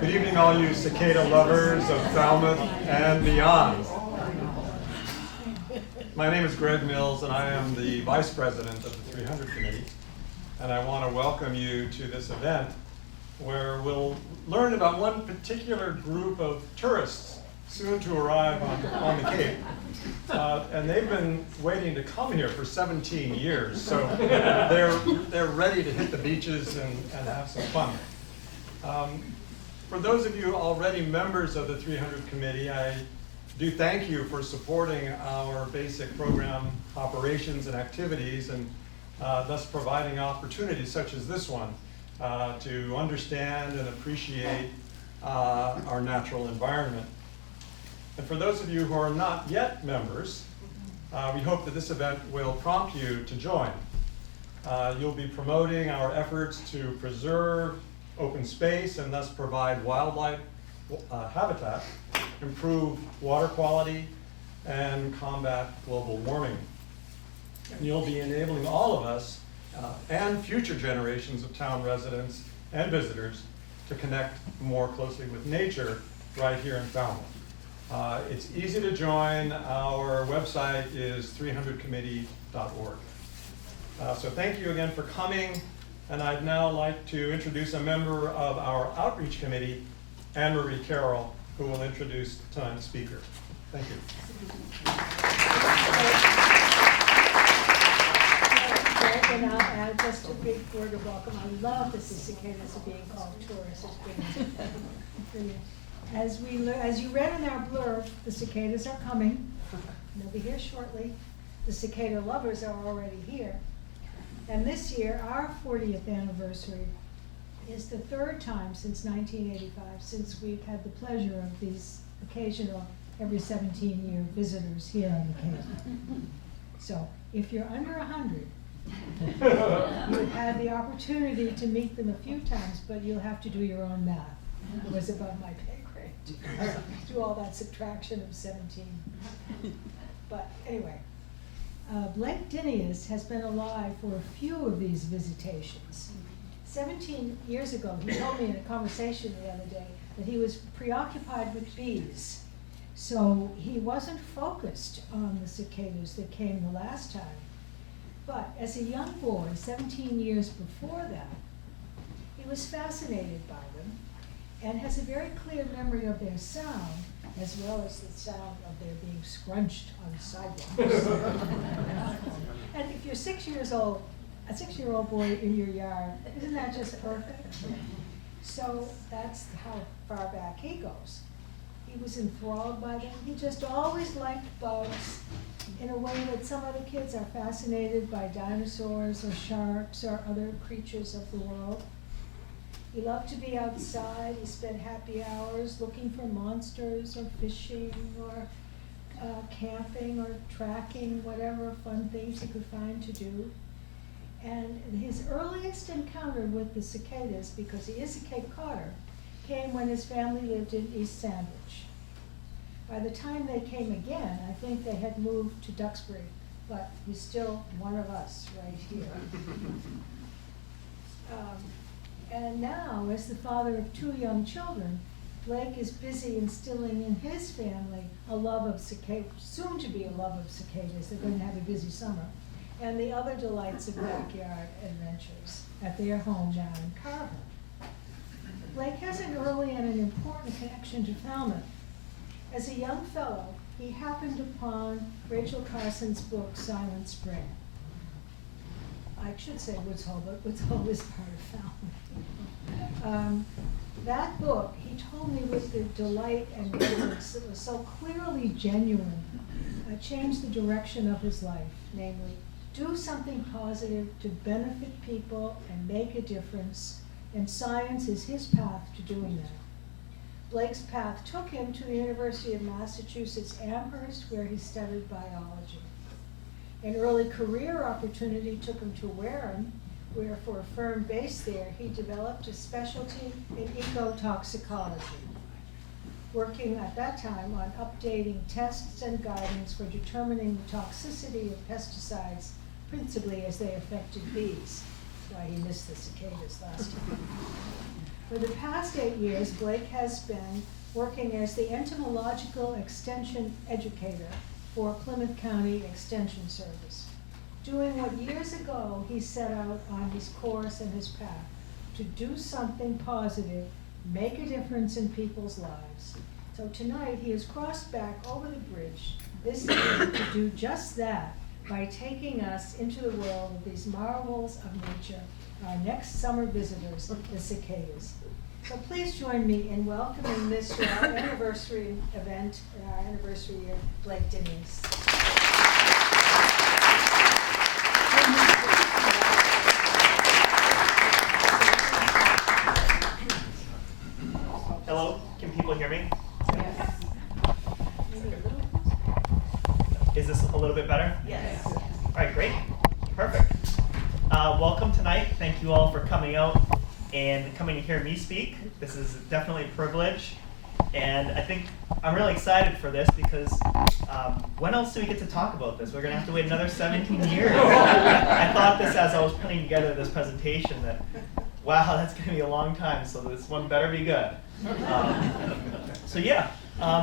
Good evening, all you cicada lovers of Falmouth and beyond. My name is Greg Mills, and I am the Vice President of the 300 Committee. And I want to welcome you to this event where we'll learn about one particular group of tourists soon to arrive on the Cape. And they've been waiting to come here for 17 years, so they're ready to hit the beaches and have some fun. For those of you already members of the 300 Committee, I do thank you for supporting our basic program operations and activities, and thus providing opportunities such as this one to understand and appreciate our natural environment. And for those of you who are not yet members, we hope that this event will prompt you to join. You'll be promoting our efforts to preserve open space and thus provide wildlife habitat, improve water quality, and combat global warming. And you'll be enabling all of us and future generations of town residents and visitors to connect more closely with nature right here in Falmouth. It's easy to join. Our website is 300committee.org. So thank you again for coming, and I'd now like to introduce a member of our Outreach Committee, Anne-Marie Carroll, who will introduce tonight's speaker. Thank you. And I'll add just a big word of welcome. I love that the cicadas are being called tourists. It's brilliant. As you read in our blurb, the cicadas are coming. They'll be here shortly. The cicada lovers are already here. And this year, our 40th anniversary is the third time since 1985 since we've had the pleasure of these occasional every 17-year visitors here on the Cape. So if you're under 100, you've had the opportunity to meet them a few times, but you'll have to do your own math. It was above my pay grade. Do all that subtraction of 17. But anyway, Blake Dinius has been alive for a few of these visitations. 17 years ago, he told me in a conversation the other day that he was preoccupied with bees. So he wasn't focused on the cicadas that came the last time. But as a young boy, 17 years before that, he was fascinated by them and has a very clear memory of their sound, as well as the sound of their being scrunched on sidewalks. And if you're 6 years old, a 6-year-old boy in your yard, isn't that just perfect? So that's how far back he goes. He was enthralled by them. He just always liked bugs in a way that some other kids are fascinated by dinosaurs or sharks or other creatures of the world. He loved to be outside. He spent happy hours looking for monsters or fishing or camping or tracking, whatever fun things he could find to do. And his earliest encounter with the cicadas, because he is a Cape Codder, came when his family lived in East Sandwich. By the time they came again, I think they had moved to Duxbury, but he's still one of us right here. And now, as the father of 2 young children, Blake is busy instilling in his family a love of cicadas, soon to be a love of cicadas. They're going to have a busy summer. And the other delights of backyard adventures at their home down in Carver. Blake has an early and an important connection to Falmouth. As a young fellow, he happened upon Rachel Carson's book, Silent Spring. I should say Woods Hole, but Woods Hole is part of Falmouth. That book, he told me, with the delight and reverence that was so clearly genuine, changed the direction of his life, namely, do something positive to benefit people and make a difference, and science is his path to doing that. Blake's path took him to the University of Massachusetts Amherst, where he studied biology. An early career opportunity took him to Wareham, where for a firm based there, he developed a specialty in ecotoxicology, working at that time on updating tests and guidance for determining the toxicity of pesticides, principally as they affected bees. That's why he missed the cicadas last time. For the past 8 years, Blake has been working as the entomological extension educator for Plymouth County Extension Service, doing what years ago he set out on his course and his path, to do something positive, make a difference in people's lives. So tonight, he has crossed back over the bridge this evening to do just that by taking us into the world of these marvels of nature, our next summer visitors, the cicadas. So please join me in welcoming this year, our anniversary event, our anniversary year, Blake Dinius. Hello, can people hear me? Yes. Maybe a little. Is this a little bit better? Yes. All right, great, perfect. Welcome tonight. Thank you all for coming out and coming to hear me speak. This is definitely a privilege, and I think I'm really excited for this because when else do we get to talk about this? We're going to have to wait another 17 years. I thought this as I was putting together this presentation that, wow, that's going to be a long time, so this one better be good. So yeah,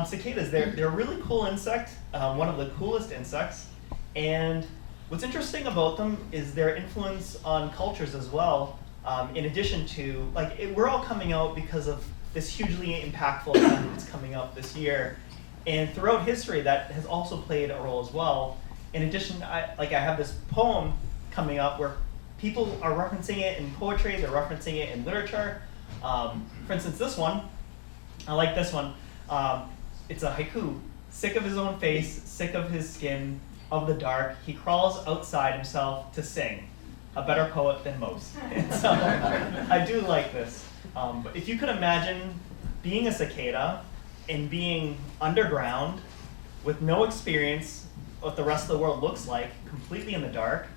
cicadas, they're a really cool insect, one of the coolest insects, and what's interesting about them is their influence on cultures as well, in addition to, we're all coming out because of this hugely impactful event that's coming up this year, and throughout history that has also played a role as well. In addition, I have this poem coming up where people are referencing it in poetry, they're referencing it in literature. For instance, this one, I like this one. It's a haiku. Sick of his own face, sick of his skin, of the dark, he crawls outside himself to sing. A better poet than most. And so I do like this. But if you could imagine being a cicada and being underground with no experience what the rest of the world looks like, completely in the dark,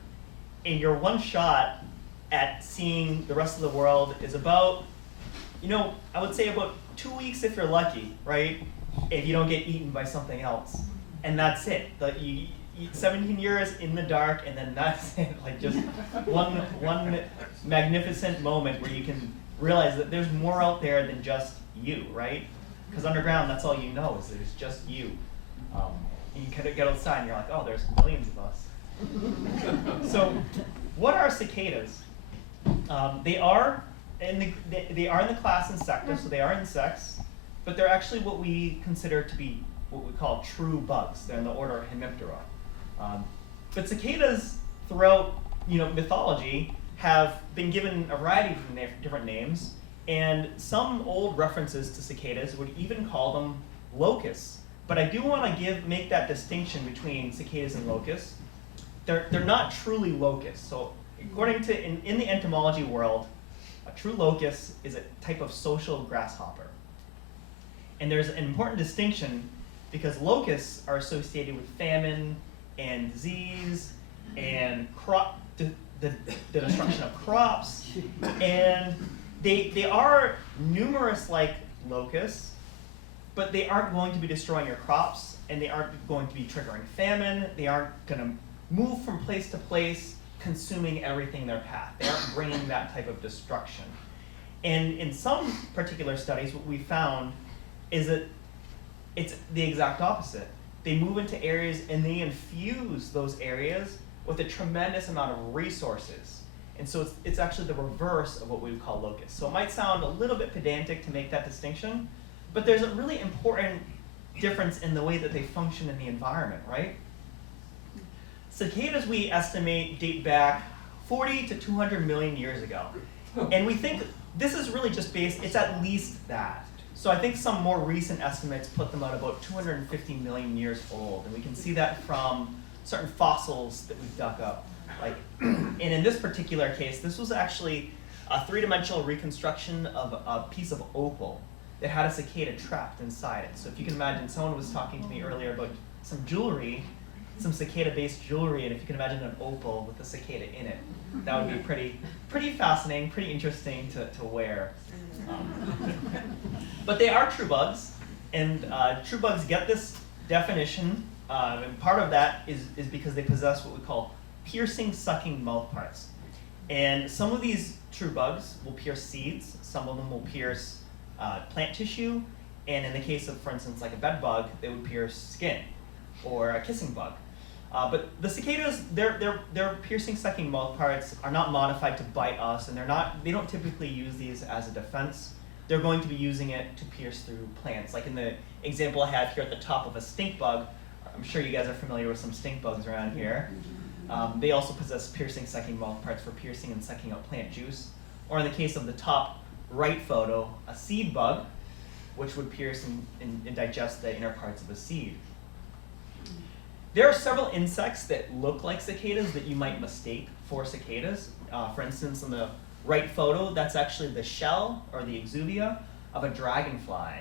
and your one shot at seeing the rest of the world is about, I would say about 2 weeks if you're lucky, right? If you don't get eaten by something else. And that's it. You 17 years in the dark, and then that's it. Like just one magnificent moment where you can realize that there's more out there than just you, right? Because underground, that's all you know is there's just you. And you kind of get outside and you're like, oh, there's millions of us. So, what are cicadas? They are in the class Insecta, so they are insects, but they're actually what we consider to be what we call true bugs. They're in the order Hemiptera. But cicadas throughout mythology have been given a variety of different names, and some old references to cicadas would even call them locusts. But I do want to make that distinction between cicadas and locusts. They're not truly locusts. So according to in the entomology world, a true locust is a type of social grasshopper. And there's an important distinction because locusts are associated with famine and disease and the destruction of crops, and they are numerous like locusts, but they aren't going to be destroying your crops, and they aren't going to be triggering famine. They aren't going to move from place to place, consuming everything in their path. They aren't bringing that type of destruction. And in some particular studies, what we found is that it's the exact opposite. They move into areas and they infuse those areas with a tremendous amount of resources. And so it's actually the reverse of what we would call locusts. So it might sound a little bit pedantic to make that distinction, but there's a really important difference in the way that they function in the environment, right? Cicadas, we estimate, date back 40 to 200 million years ago. And we think this is really just it's at least that. So I think some more recent estimates put them at about 250 million years old. And we can see that from certain fossils that we've dug up. And in this particular case, this was actually a three-dimensional reconstruction of a piece of opal that had a cicada trapped inside it. So if you can imagine, someone was talking to me earlier about some jewelry, some cicada-based jewelry, and if you can imagine an opal with a cicada in it, that would be pretty fascinating, pretty interesting to wear. But they are true bugs, and true bugs get this definition, and part of that is because they possess what we call piercing, sucking mouthparts. And some of these true bugs will pierce seeds, some of them will pierce plant tissue, and in the case of, for instance, like a bed bug, they would pierce skin, or a kissing bug. But the cicadas, their piercing, sucking mouth parts are not modified to bite us, and they don't typically use these as a defense. They're going to be using it to pierce through plants. Like in the example I have here at the top of a stink bug, I'm sure you guys are familiar with some stink bugs around here. They also possess piercing, sucking mouth parts for piercing and sucking out plant juice. Or in the case of the top right photo, a seed bug, which would pierce and digest the inner parts of a seed. There are several insects that look like cicadas that you might mistake for cicadas. For instance, in the right photo, that's actually the shell or the exuvia of a dragonfly.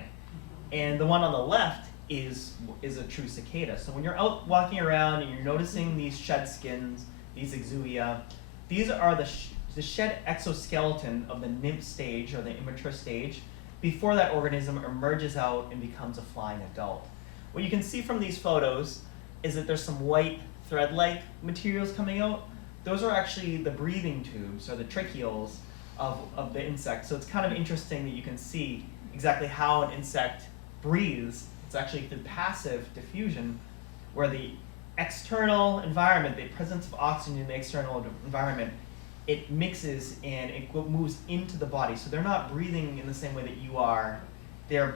And the one on the left is a true cicada. So when you're out walking around and you're noticing these shed skins, these exuvia, these are the shed exoskeleton of the nymph stage or the immature stage before that organism emerges out and becomes a flying adult. What you can see from these photos is that there's some white thread-like materials coming out. Those are actually the breathing tubes or the tracheoles of the insect. So it's kind of interesting that you can see exactly how an insect breathes. It's actually through passive diffusion, where the external environment, the presence of oxygen in the external environment, it mixes and it moves into the body. So they're not breathing in the same way that you are. They're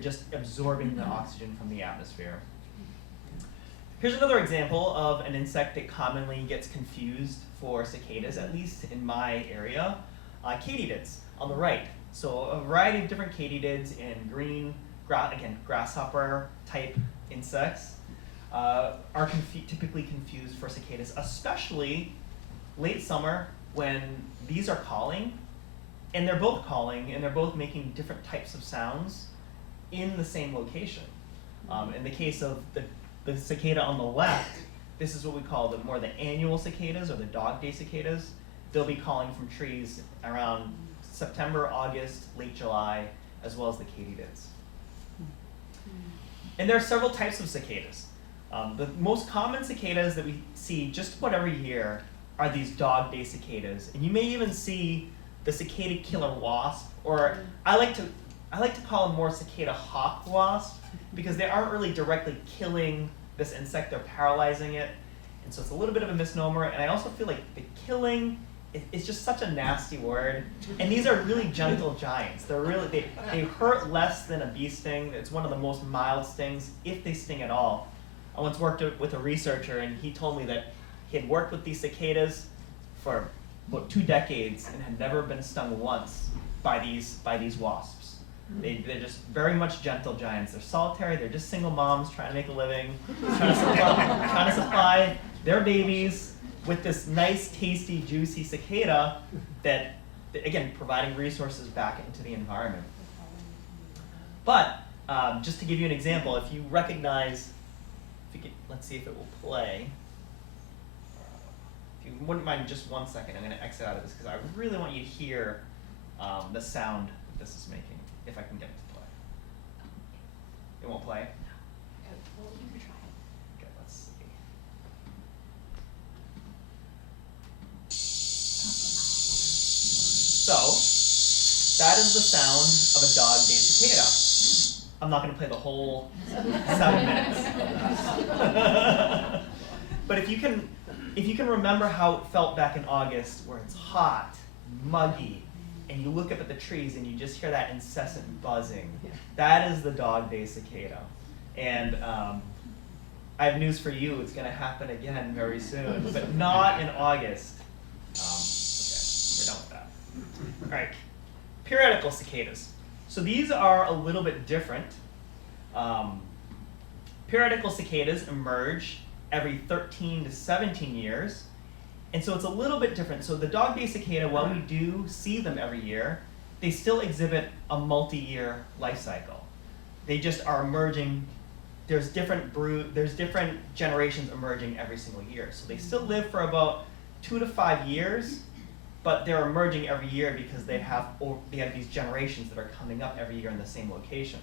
just absorbing the oxygen from the atmosphere. Here's another example of an insect that commonly gets confused for cicadas, at least in my area, katydids on the right. So a variety of different katydids and green, grasshopper type insects are typically confused for cicadas, especially late summer when these are calling, and they're both calling and they're both making different types of sounds in the same location. In the case of the cicada on the left, this is what we call more the annual cicadas or the dog day cicadas. They'll be calling from trees around September, August, late July, as well as the katydids. And there are several types of cicadas. The most common cicadas that we see just about every year are these dog day cicadas. And you may even see the cicada killer wasp, or I like to call them more cicada hawk wasp, because they aren't really directly killing this insect, they're paralyzing it. And so it's a little bit of a misnomer, and I also feel like the killing is just such a nasty word. And these are really gentle giants. They hurt less than a bee sting. It's one of the most mild stings, if they sting at all. I once worked with a researcher, and he told me that he had worked with these cicadas for about 2 decades and had never been stung once by these wasps. They're just very much gentle giants. They're solitary. They're just single moms trying to make a living, trying to supply their babies with this nice, tasty, juicy cicada that, again, providing resources back into the environment. But just to give you an example, if you recognize, let's see if it will play. If you wouldn't mind just 1 second, I'm going to exit out of this because I really want you to hear the sound that this is making. If I can get it to play. It won't play? Well, you can try it. Okay, let's see. So, that is the sound of a dog day cicada. I'm not going to play the whole 7 minutes of that. But if you can remember how it felt back in August, where it's hot, muggy, and you look up at the trees and you just hear that incessant buzzing, that is the dog day cicada. And I have news for you, it's going to happen again very soon, but not in August. Okay, we're done with that. All right, periodical cicadas. So these are a little bit different. Periodical cicadas emerge every 13 to 17 years. And so it's a little bit different. So the dog day cicada, while we do see them every year, they still exhibit a multi-year life cycle. They just are emerging. There's different generations emerging every single year. So they still live for about 2 to 5 years, but they're emerging every year because they have these generations that are coming up every year in the same location.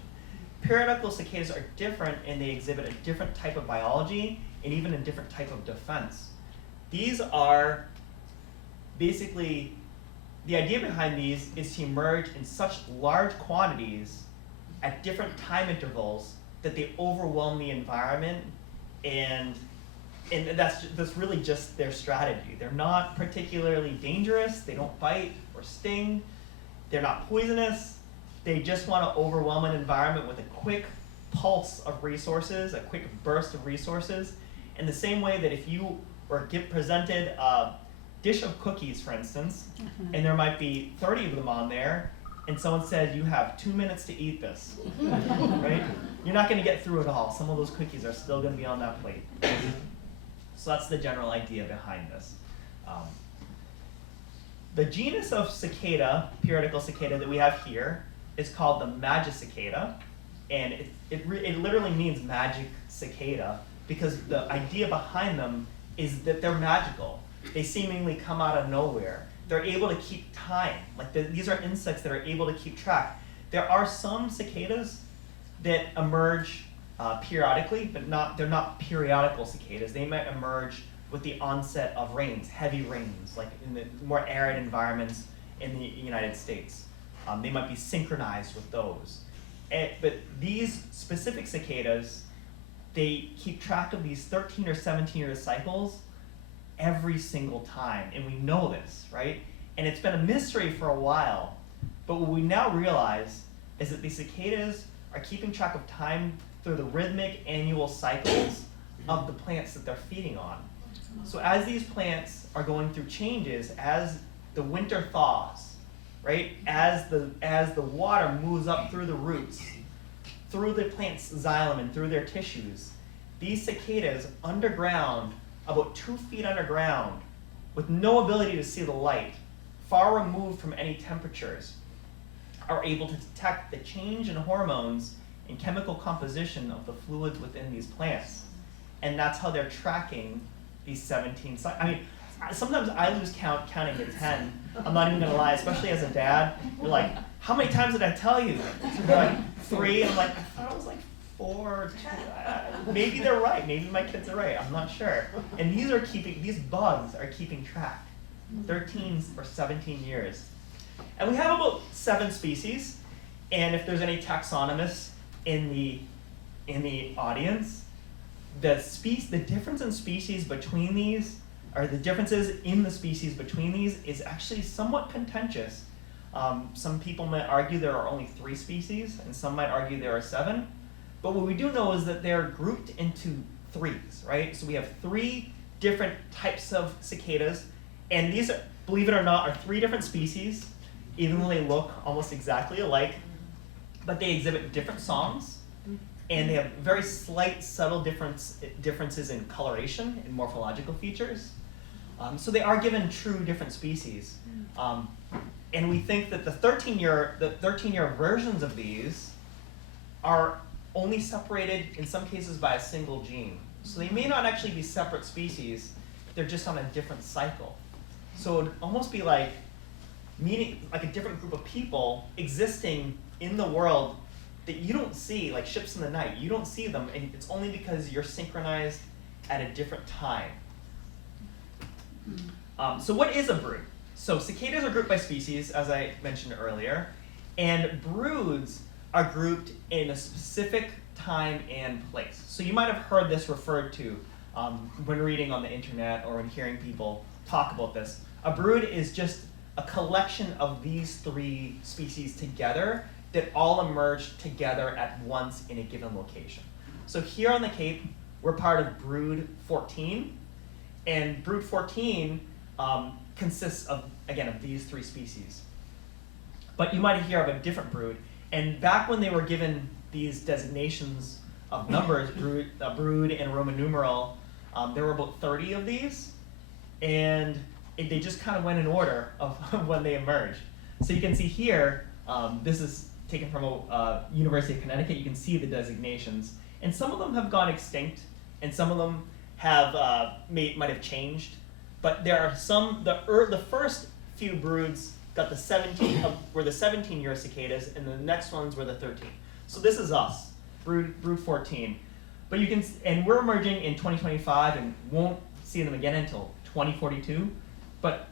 Periodical cicadas are different, and they exhibit a different type of biology and even a different type of defense. These are basically, the idea behind these is to emerge in such large quantities at different time intervals that they overwhelm the environment, and that's really just their strategy. They're not particularly dangerous, they don't bite or sting, they're not poisonous, they just want to overwhelm an environment with a quick pulse of resources, a quick burst of resources, in the same way that if you were presented a dish of cookies, for instance, and there might be 30 of them on there, and someone said, you have 2 minutes to eat this, right? You're not going to get through it all. Some of those cookies are still going to be on that plate. So that's the general idea behind this. The genus of cicada, periodical cicada, that we have here is called the Magicicada, and it literally means magic cicada, because the idea behind them is that they're magical. They seemingly come out of nowhere. They're able to keep time. Like these are insects that are able to keep track. There are some cicadas that emerge periodically, but they're not periodical cicadas. They might emerge with the onset of rains, heavy rains, like in the more arid environments in the United States. They might be synchronized with those. But these specific cicadas, they keep track of these 13 or 17-year cycles every single time, and we know this, right? And it's been a mystery for a while, but what we now realize is that these cicadas are keeping track of time through the rhythmic annual cycles of the plants that they're feeding on. So as these plants are going through changes, as the winter thaws, right? As the water moves up through the roots, through the plant's xylem and through their tissues, these cicadas underground, about 2 feet underground, with no ability to see the light, far removed from any temperatures, are able to detect the change in hormones and chemical composition of the fluids within these plants. And that's how they're tracking these 17 cycles. I mean, sometimes I lose count counting to 10. I'm not even gonna lie, especially as a dad. You're like, how many times did I tell you? They're like 3. I'm like, I thought it was like 4 or 2. Maybe they're right. Maybe my kids are right. I'm not sure. And these bugs are keeping track. 13 or 17 years. And we have about 7 species. And if there's any taxonomists in the audience, the difference in species between these, or the differences in the species between these, is actually somewhat contentious. Some people might argue there are only 3 species, and some might argue there are 7. But what we do know is that they're grouped into 3s, right? So we have 3 different types of cicadas, and these, believe it or not, are 3 different species, even though they look almost exactly alike, but they exhibit different songs, and they have very slight, subtle differences in coloration and morphological features. So they are given true different species. And we think that the 13-year versions of these are only separated in some cases by a single gene. So they may not actually be separate species, they're just on a different cycle. So it would almost be like meeting like a different group of people existing in the world that you don't see, like ships in the night. You don't see them, and it's only because you're synchronized at a different time. So what is a brood? So cicadas are grouped by species, as I mentioned earlier, and broods are grouped in a specific time and place. So you might have heard this referred to when reading on the internet or when hearing people talk about this. A brood is just a collection of these 3 species together that all emerge together at once in a given location. So here on the Cape, we're part of brood 14, and brood 14 consists of, again, of these 3 species. But you might hear of a different brood, and back when they were given these designations of numbers, brood and Roman numeral, there were about 30 of these, and they just kind of went in order of when they emerged. So you can see here, this is taken from University of Connecticut. You can see the designations, and some of them have gone extinct, and some of them have might have changed. But there are some. The first few broods got were the 17-year cicadas, and the next ones were the 13. So this is us, brood 14. But you can, and we're emerging in 2025, and won't see them again until 2042. But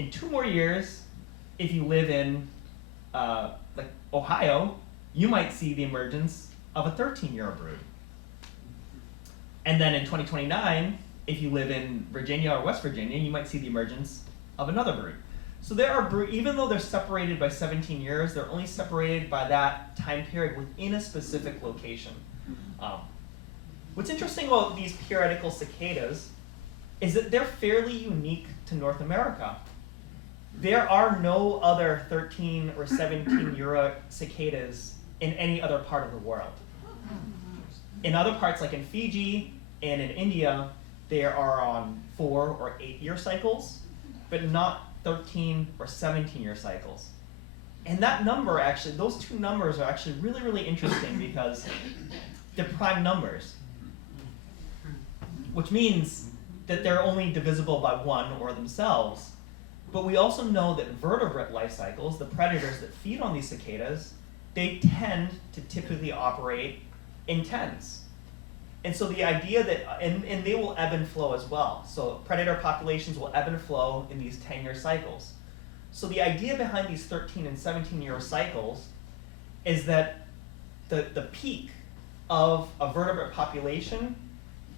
in 2 more years, if you live in like Ohio, you might see the emergence of a 13-year brood. And then in 2029, if you live in Virginia or West Virginia, you might see the emergence of another brood. So there are even though they're separated by 17 years, they're only separated by that time period within a specific location. What's interesting about these periodical cicadas is that they're fairly unique to North America. There are no other 13 or 17-year cicadas in any other part of the world. In other parts, like in Fiji and in India, they are on 4 or 8-year cycles, but not 13 or 17-year cycles. And that number actually, those 2 numbers are actually really, really interesting because they're prime numbers, which means that they're only divisible by 1 or themselves. But we also know that vertebrate life cycles, the predators that feed on these cicadas, they tend to typically operate in tens. And so the idea that, and they will ebb and flow as well. So predator populations will ebb and flow in these 10-year cycles. So the idea behind these 13 and 17-year cycles is that the peak of a vertebrate population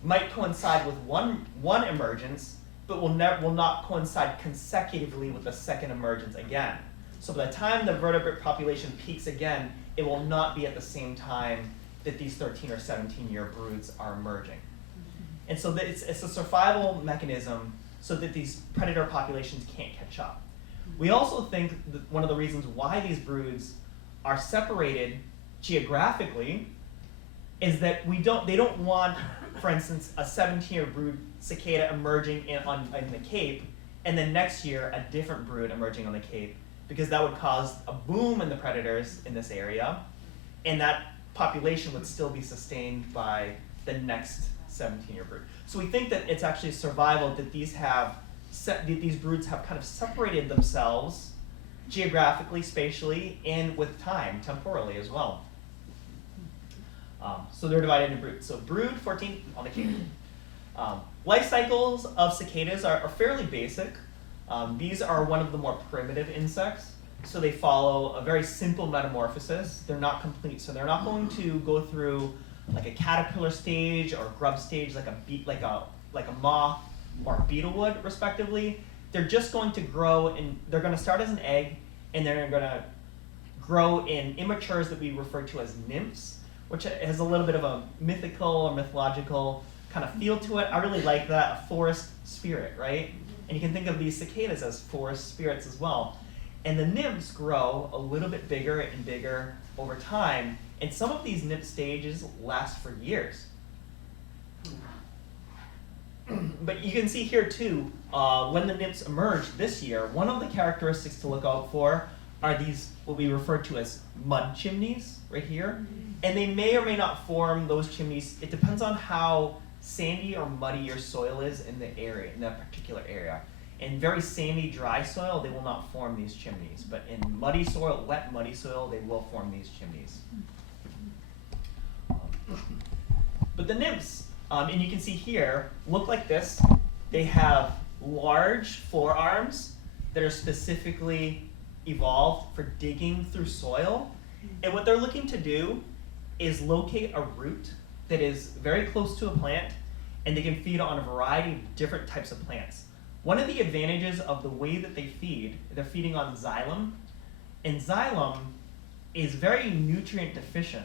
might coincide with one emergence, but will not coincide consecutively with the second emergence again. So by the time the vertebrate population peaks again, it will not be at the same time that these 13 or 17-year broods are emerging. And so that it's a survival mechanism so that these predator populations can't catch up. We also think that one of the reasons why these broods are separated geographically is that they don't want, for instance, a 17-year brood cicada emerging in the Cape, and then next year a different brood emerging on the Cape, because that would cause a boom in the predators in this area, and that population would still be sustained by the next 17-year brood. So we think that it's actually survival that these broods have kind of separated themselves geographically, spatially, and with time, temporally as well. So they're divided into broods. So brood, 14 on the Cape. Life cycles of cicadas are fairly basic. These are one of the more primitive insects. So they follow a very simple metamorphosis. They're not complete, so they're not going to go through like a caterpillar stage or grub stage, like a moth or a beetle would, respectively. They're just going to grow, and they're going to start as an egg, and they're going to grow in immatures that we refer to as nymphs, which has a little bit of a mythical or mythological kind of feel to it. I really like that, a forest spirit, right? And you can think of these cicadas as forest spirits as well. And the nymphs grow a little bit bigger and bigger over time, and some of these nymph stages last for years. But you can see here too, when the nymphs emerge this year, one of the characteristics to look out for are these, what we refer to as mud chimneys, right here. And they may or may not form those chimneys. It depends on how sandy or muddy your soil is in the area, in that particular area. In very sandy, dry soil, they will not form these chimneys. But in muddy soil, wet, muddy soil, they will form these chimneys. But the nymphs, and you can see here, look like this. They have large forearms that are specifically evolved for digging through soil. And what they're looking to do is locate a root that is very close to a plant, and they can feed on a variety of different types of plants. One of the advantages of the way that they feed, they're feeding on xylem, and xylem is very nutrient deficient.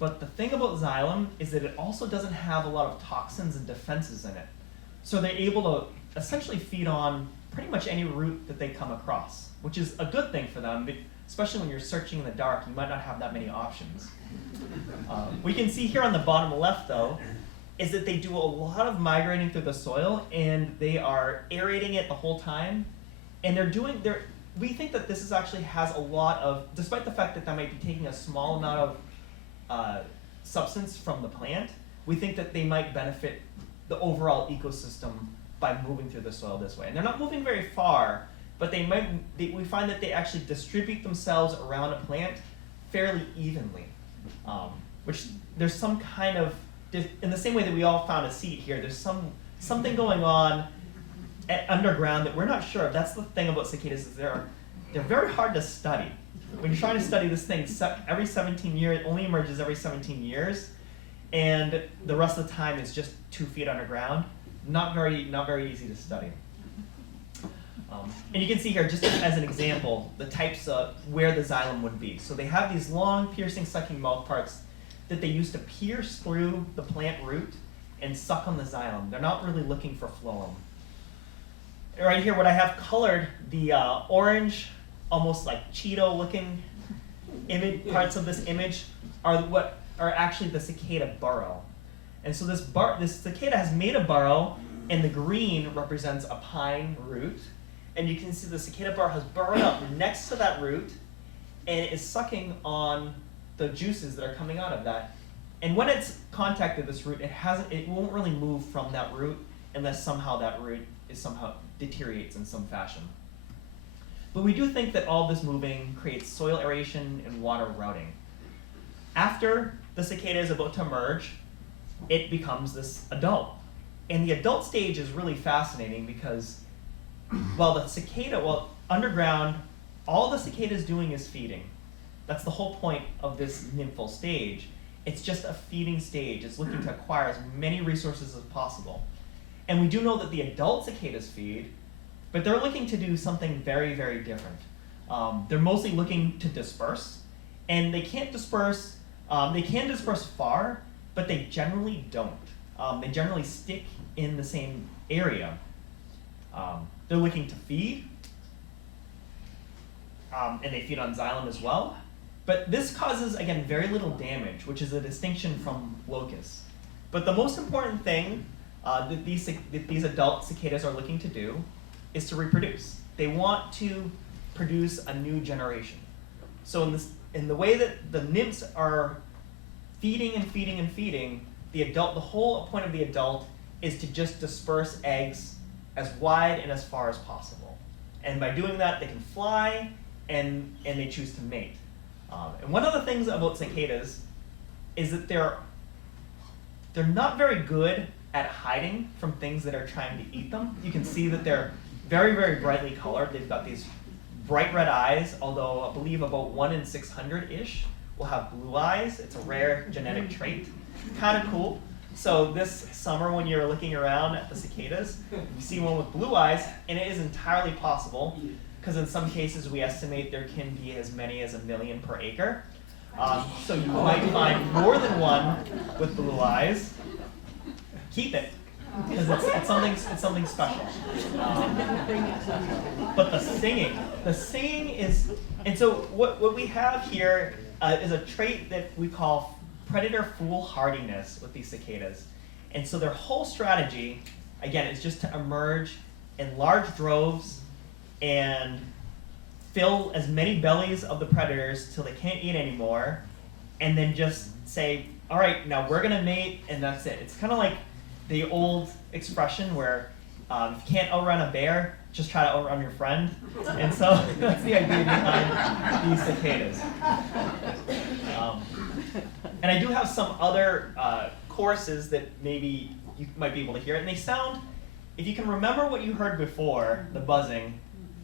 But the thing about xylem is that it also doesn't have a lot of toxins and defenses in it. So they're able to essentially feed on pretty much any root that they come across, which is a good thing for them, especially when you're searching in the dark, you might not have that many options. We can see here on the bottom left, though, is that they do a lot of migrating through the soil, and they are aerating it the whole time. And we think that this actually has a lot of, despite the fact that that might be taking a small amount of substance from the plant, we think that they might benefit the overall ecosystem by moving through the soil this way. And they're not moving very far, but we find that they actually distribute themselves around a plant fairly evenly, which there's some kind of, in the same way that we all found a seed here, there's something going on underground that we're not sure of. That's the thing about cicadas, is they're very hard to study. When you're trying to study this thing, every 17 years, only emerges every 17 years, and the rest of the time it's just 2 feet underground. Not very easy to study. And you can see here, just as an example, the types of where the xylem would be. So they have these long, piercing, sucking mouth parts that they use to pierce through the plant root and suck on the xylem. They're not really looking for phloem. Right here, what I have colored, the orange, almost like Cheeto-looking parts of this image are what are actually the cicada burrow. And so this cicada has made a burrow, and the green represents a pine root. And you can see the cicada burrow has burrowed up next to that root, and it is sucking on the juices that are coming out of that. And when it's contacted this root, it won't really move from that root unless somehow that root deteriorates in some fashion. But we do think that all this moving creates soil aeration and water routing. After the cicada is about to emerge, it becomes this adult. And the adult stage is really fascinating because underground, all the cicada is doing is feeding. That's the whole point of this nymphal stage. It's just a feeding stage. It's looking to acquire as many resources as possible. And we do know that the adult cicadas feed, but they're looking to do something very, very different. They're mostly looking to disperse, and they can't disperse. They can disperse far, but they generally don't. They generally stick in the same area. They're looking to feed, and they feed on xylem as well. But this causes, again, very little damage, which is a distinction from locusts. But the most important thing that these adult cicadas are looking to do is to reproduce. They want to produce a new generation. So in the way that the nymphs are feeding and feeding and feeding, the whole point of the adult is to just disperse eggs as wide and as far as possible. And by doing that, they can fly, and they choose to mate. And one of the things about cicadas is that they're not very good at hiding from things that are trying to eat them. You can see that they're very, very brightly colored. They've got these bright red eyes, although I believe about 1 in 600-ish will have blue eyes. It's a rare genetic trait. Kind of cool. So this summer when you're looking around at the cicadas, you see one with blue eyes, and it is entirely possible, because in some cases we estimate there can be as many as 1 million per acre. So you might find more than one with blue eyes. Keep it, because it's something special. But the singing is, and so what we have here is a trait that we call predator foolhardiness with these cicadas. And so their whole strategy, again, is just to emerge in large droves and fill as many bellies of the predators till they can't eat anymore, and then just say, all right, now we're gonna mate, and that's it. It's kind of like the old expression where if you can't outrun a bear, just try to outrun your friend. And so that's the idea behind these cicadas. And I do have some other choruses that maybe you might be able to hear. And they sound, if you can remember what you heard before, the buzzing,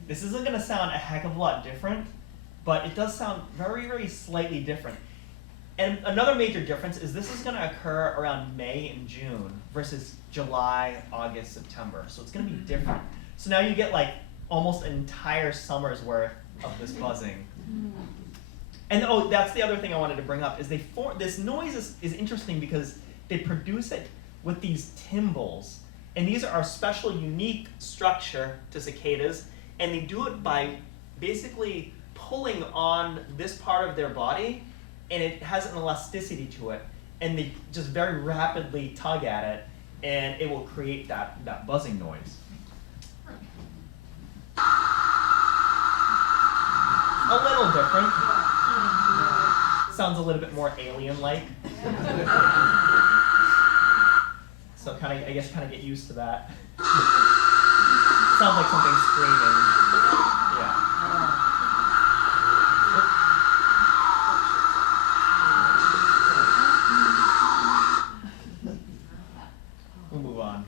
this isn't going to sound a heck of a lot different, but it does sound very, very slightly different. And another major difference is this is going to occur around May and June versus July, August, September. So it's going to be different. So now you get like almost an entire summer's worth of this buzzing. And that's the other thing I wanted to bring up, is this noise is interesting because they produce it with these tymbals. And these are a special, unique structure to cicadas, and they do it by basically pulling on this part of their body, and it has an elasticity to it, and they just very rapidly tug at it, and it will create that buzzing noise. A little different. Sounds a little bit more alien-like. So I guess get used to that. Sounds like something screaming. Yeah. We'll move on.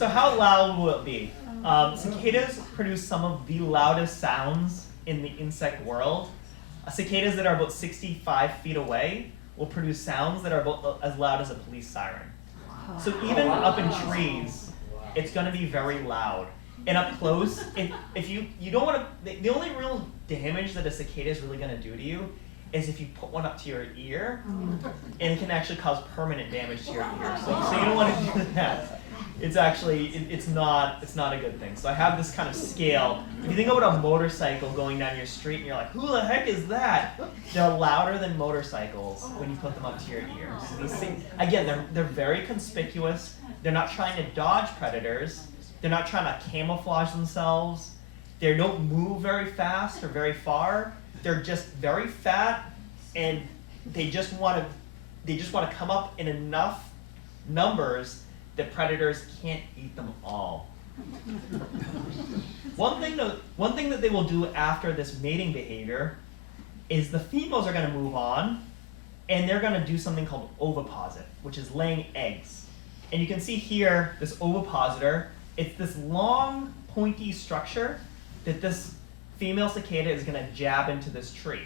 So how loud will it be? Cicadas produce some of the loudest sounds in the insect world. Cicadas that are about 65 feet away will produce sounds that are about as loud as a police siren. So even up in trees, it's going to be very loud. And up close, if you don't want to, the only real damage that a cicada is really going to do to you is if you put one up to your ear, and it can actually cause permanent damage to your ear. So you don't want to do that. It's actually, it's not a good thing. So I have this kind of scale. If you think about a motorcycle going down your street and you're like, who the heck is that? They're louder than motorcycles when you put them up to your ears. So these things, again, they're very conspicuous. They're not trying to dodge predators. They're not trying to camouflage themselves. They don't move very fast or very far. They're just very fat, and they just want to come up in enough numbers that predators can't eat them all. One thing that they will do after this mating behavior is the females are going to move on, and they're going to do something called oviposit, which is laying eggs. And you can see here this ovipositor. It's this long, pointy structure that this female cicada is going to jab into this tree.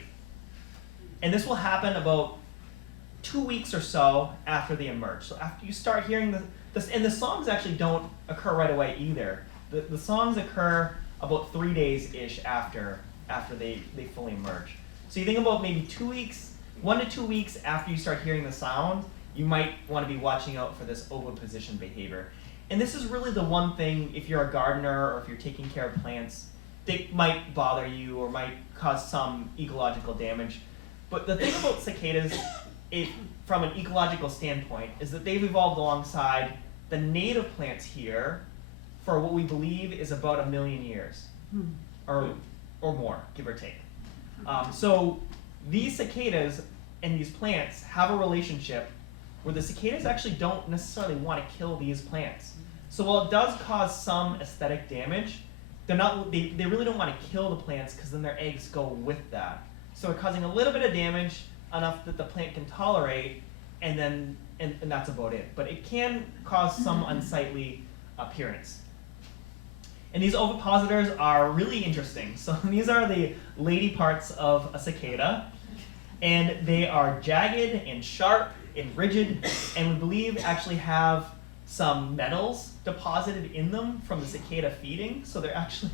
And this will happen about 2 weeks or so after they emerge. So after you start hearing this, and the songs actually don't occur right away either. The songs occur about 3 days-ish after they fully emerge. So you think about maybe 2 weeks, 1 to 2 weeks after you start hearing the sound, you might want to be watching out for this oviposition behavior. And this is really the one thing, if you're a gardener or if you're taking care of plants, that might bother you or might cause some ecological damage. But the thing about cicadas, from an ecological standpoint, is that they've evolved alongside the native plants here for what we believe is about 1 million years, or more, give or take. So these cicadas and these plants have a relationship where the cicadas actually don't necessarily want to kill these plants. So while it does cause some aesthetic damage, they really don't want to kill the plants because then their eggs go with that. So they're causing a little bit of damage, enough that the plant can tolerate, and that's about it. But it can cause some unsightly appearance. And these ovipositors are really interesting. So these are the lady parts of a cicada, and they are jagged and sharp and rigid, and we believe actually have some metals deposited in them from the cicada feeding. So they're actually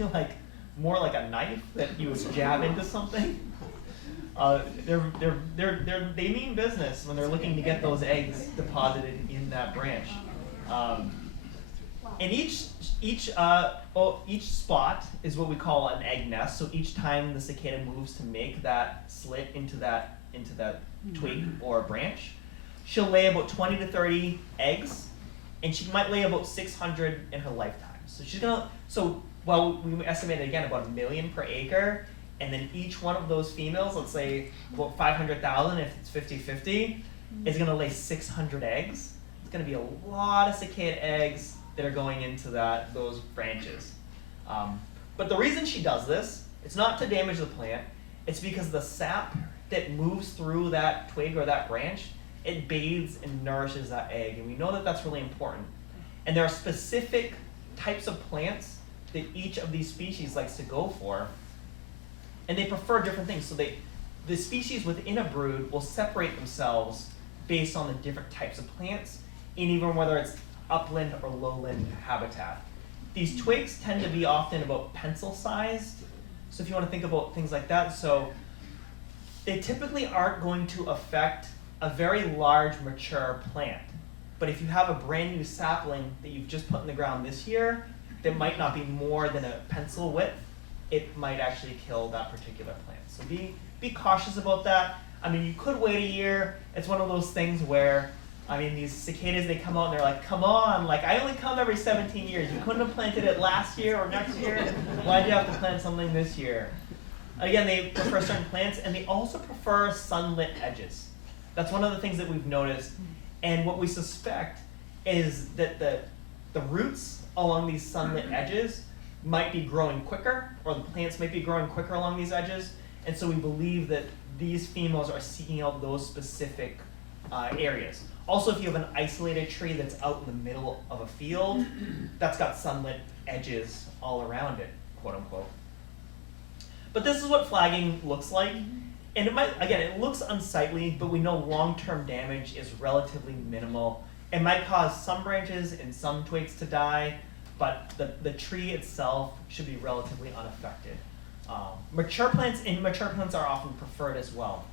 more like a knife that you would jab into something. They mean business when they're looking to get those eggs deposited in that branch. And each spot is what we call an egg nest. So each time the cicada moves to make that slit into that twig or branch, she'll lay about 20 to 30 eggs, and she might lay about 600 in her lifetime. So we estimated again about 1 million per acre, and then each one of those females, let's say about 500,000 if it's 50-50, is going to lay 600 eggs. It's going to be a lot of cicada eggs that are going into those branches. But the reason she does this, it's not to damage the plant, it's because the sap that moves through that twig or that branch, it bathes and nourishes that egg, and we know that that's really important. And there are specific types of plants that each of these species likes to go for, and they prefer different things. So the species within a brood will separate themselves based on the different types of plants, and even whether it's upland or lowland habitat. These twigs tend to be often about pencil-sized, so if you want to think about things like that, so they typically aren't going to affect a very large mature plant. But if you have a brand new sapling that you've just put in the ground this year that might not be more than a pencil width, it might actually kill that particular plant. So be cautious about that. I mean, you could wait a year. It's one of those things where, these cicadas, they come out and they're like, come on, I only come every 17 years. You couldn't have planted it last year or next year. Why'd you have to plant something this year? Again, they prefer certain plants, and they also prefer sunlit edges. That's one of the things that we've noticed. And what we suspect is that the roots along these sunlit edges might be growing quicker, or the plants might be growing quicker along these edges. And so we believe that these females are seeking out those specific areas. Also, if you have an isolated tree that's out in the middle of a field, that's got sunlit edges all around it, quote unquote. But this is what flagging looks like. And it might, again, it looks unsightly, but we know long-term damage is relatively minimal. It might cause some branches and some twigs to die, but the tree itself should be relatively unaffected. Mature plants are often preferred as well.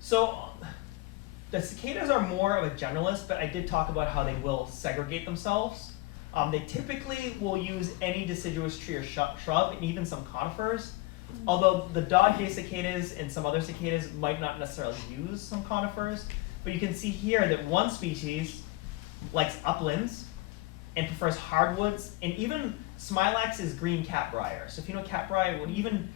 So the cicadas are more of a generalist, but I did talk about how they will segregate themselves. They typically will use any deciduous tree or shrub, and even some conifers. Although the dog-day cicadas and some other cicadas might not necessarily use some conifers, but you can see here that one species likes uplands and prefers hardwoods, and even Smilax is green catbrier. So if you know catbrier, would even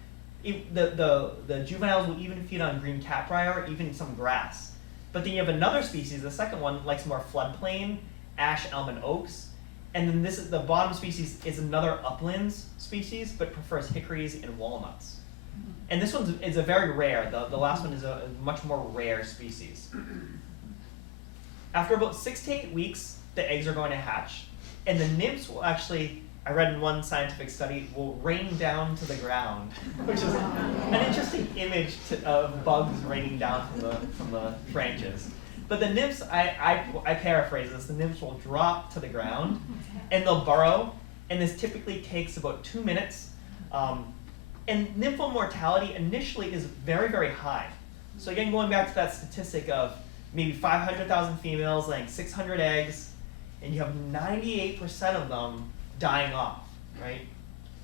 the juveniles will even feed on green catbrier or even some grass. But then you have another species, the second one likes more floodplain, ash, elm, and oaks. And then the bottom species is another uplands species, but prefers hickories and walnuts. And this one is a very rare, the last one is a much more rare species. After about 6 to 8 weeks, the eggs are going to hatch. And the nymphs will actually, I read in one scientific study, will rain down to the ground, which is an interesting image of bugs raining down from the branches. But the nymphs, I paraphrase this, the nymphs will drop to the ground and they'll burrow, and this typically takes about 2 minutes. And nymphal mortality initially is very, very high. So again, going back to that statistic of maybe 500,000 females laying 600 eggs, and you have 98% of them dying off, right?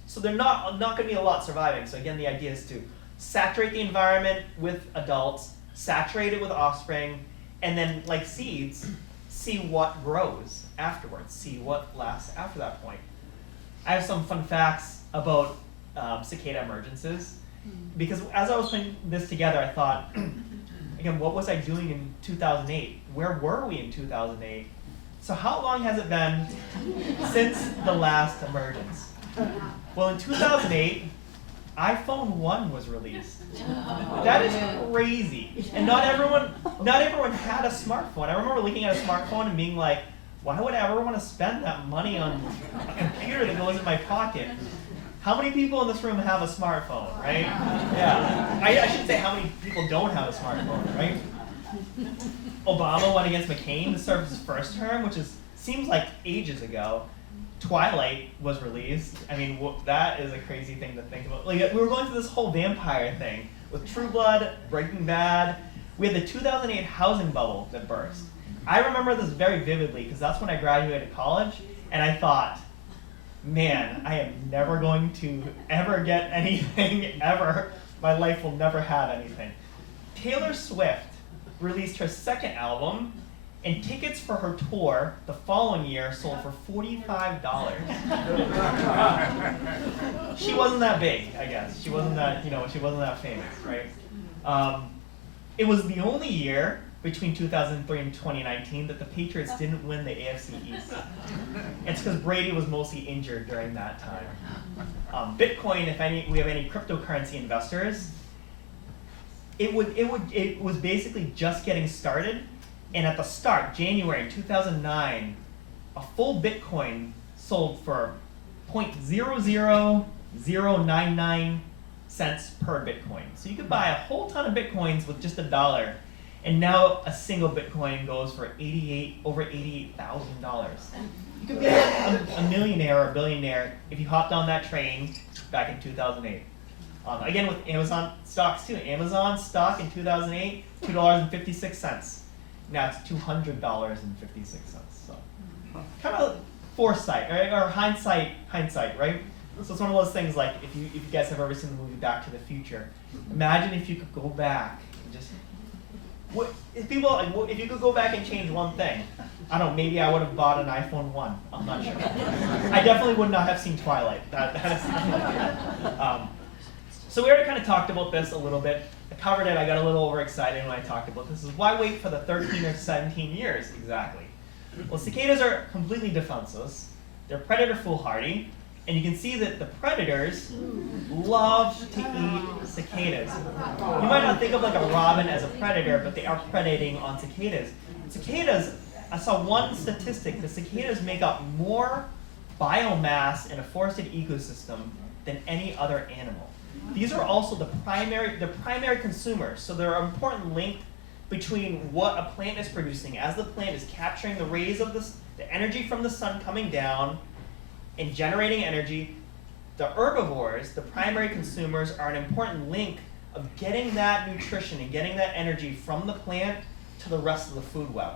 So they're not going to be a lot surviving. So again, the idea is to saturate the environment with adults, saturate it with offspring, and then, like seeds, see what grows afterwards, see what lasts after that point. I have some fun facts about cicada emergences, because as I was putting this together, I thought, again, what was I doing in 2008? Where were we in 2008? So how long has it been since the last emergence? Well, in 2008, iPhone 1 was released. That is crazy. And not everyone had a smartphone. I remember looking at a smartphone and being like, why would I ever want to spend that money on a computer that goes in my pocket? How many people in this room have a smartphone, right? Yeah. I should say how many people don't have a smartphone, right? Obama went against McCain to serve his first term, which seems like ages ago. Twilight was released. I mean, that is a crazy thing to think about. Like, we were going through this whole vampire thing with True Blood, Breaking Bad. We had the 2008 housing bubble that burst. I remember this very vividly because that's when I graduated college, and I thought, man, I am never going to ever get anything ever. My life will never have anything. Taylor Swift released her second album, and tickets for her tour the following year sold for $45. She wasn't that big, I guess. She wasn't that, she wasn't that famous, right? It was the only year between 2003 and 2019 that the Patriots didn't win the AFC East. It's because Brady was mostly injured during that time. Bitcoin, if we have any cryptocurrency investors, it was basically just getting started. And at the start, January 2009, a full Bitcoin sold for 0.00099 cents per Bitcoin. So you could buy a whole ton of Bitcoins with just $1. And now a single Bitcoin goes for over $88,000. You could be a millionaire or a billionaire if you hopped on that train back in 2008. Again, with Amazon stocks too. Amazon stock in 2008, $2.56. Now it's $200.56. So kind of foresight, right? Or hindsight, right? So it's one of those things like if you guys have ever seen the movie Back to the Future, imagine if you could go back and just if you could go back and change one thing. I don't know, maybe I would have bought an iPhone 1. I'm not sure. I definitely would not have seen Twilight. That is so we already kind of talked about this a little bit. I covered it, I got a little overexcited when I talked about this. Why wait for the 13 or 17 years exactly? Well, cicadas are completely defenseless. They're predator foolhardy. And you can see that the predators love to eat cicadas. You might not think of like a robin as a predator, but they are predating on cicadas. Cicadas, I saw one statistic, the cicadas make up more biomass in a forested ecosystem than any other animal. These are also the primary consumers, so there are important link between what a plant is producing as the plant is capturing the rays of the energy from the sun coming down and generating energy. The herbivores, the primary consumers, are an important link of getting that nutrition and getting that energy from the plant to the rest of the food web.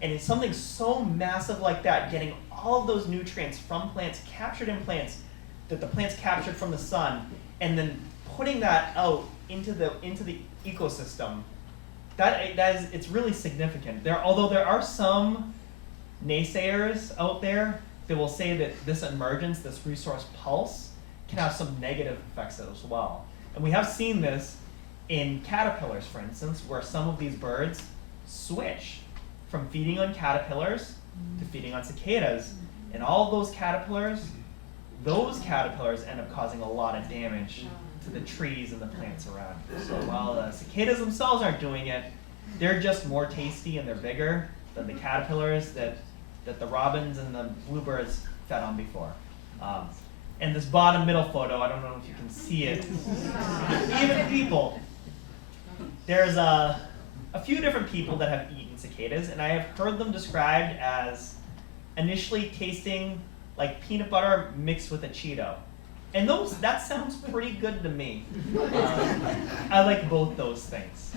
And it's something so massive like that, getting all of those nutrients from plants, captured in plants, that the plants captured from the sun, and then putting that out into the ecosystem, it's really significant. Although there are some naysayers out there that will say that this emergence, this resource pulse, can have some negative effects as well. And we have seen this in caterpillars, for instance, where some of these birds switch from feeding on caterpillars to feeding on cicadas. And all of those caterpillars end up causing a lot of damage to the trees and the plants around. So while the cicadas themselves aren't doing it, they're just more tasty and they're bigger than the caterpillars that the robins and the bluebirds fed on before. And this bottom middle photo, I don't know if you can see it. Even people, there's a few different people that have eaten cicadas, and I have heard them described as initially tasting like peanut butter mixed with a Cheeto. And that sounds pretty good to me. I like both those things.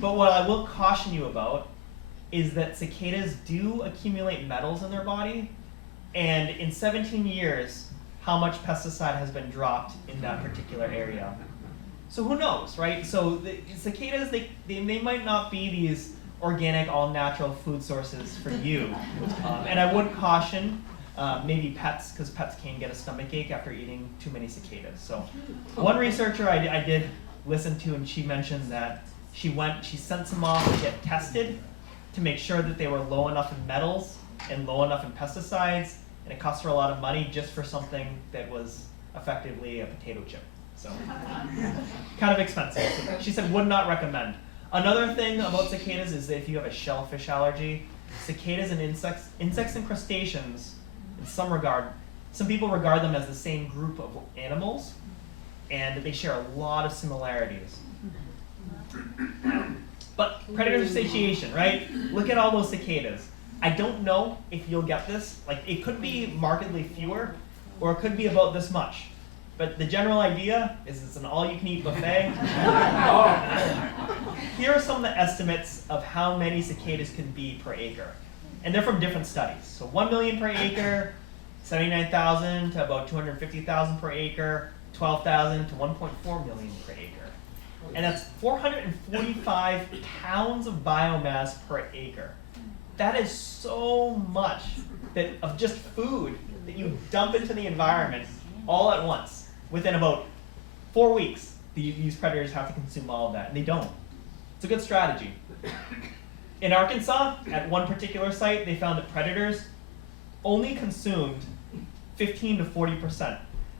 But what I will caution you about is that cicadas do accumulate metals in their body, and in 17 years, how much pesticide has been dropped in that particular area. So who knows, right? So the cicadas, they might not be these organic, all-natural food sources for you. And I would caution maybe pets, because pets can get a stomachache after eating too many cicadas. So one researcher I did listen to, and she mentioned that she sent some off to get tested to make sure that they were low enough in metals and low enough in pesticides, and it cost her a lot of money just for something that was effectively a potato chip. So kind of expensive. So she said would not recommend. Another thing about cicadas is that if you have a shellfish allergy, cicadas and insects and crustaceans, in some people regard them as the same group of animals, and they share a lot of similarities. But predator satiation, right? Look at all those cicadas. I don't know if you'll get this. Like, it could be markedly fewer, or it could be about this much. But the general idea is it's an all-you-can-eat buffet. Here are some of the estimates of how many cicadas could be per acre. And they're from different studies. So 1 million per acre, 79,000 to about 250,000 per acre, 12,000 to 1.4 million per acre. And that's 445 pounds of biomass per acre. That is so much of just food that you dump into the environment all at once. Within about 4 weeks, these predators have to consume all of that, and they don't. It's a good strategy. In Arkansas, at one particular site, they found that predators only consumed 15 to 40%.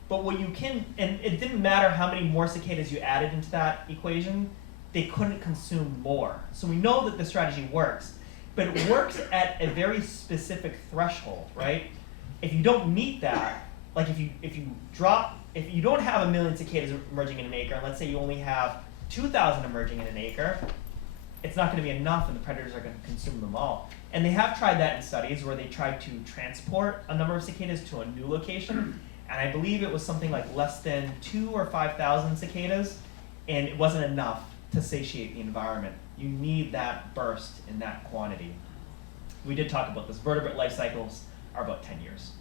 But and it didn't matter how many more cicadas you added into that equation, they couldn't consume more. So we know that the strategy works, but it works at a very specific threshold, right? If you don't meet that, like if you don't have 1 million cicadas emerging in an acre, and let's say you only have 2,000 emerging in an acre, it's not going to be enough, and the predators are going to consume them all. And they have tried that in studies where they tried to transport a number of cicadas to a new location, and I believe it was something like less than 2,000 or 5,000 cicadas, and it wasn't enough to satiate the environment. You need that burst in that quantity. We did talk about this. Vertebrate life cycles are about 10 years.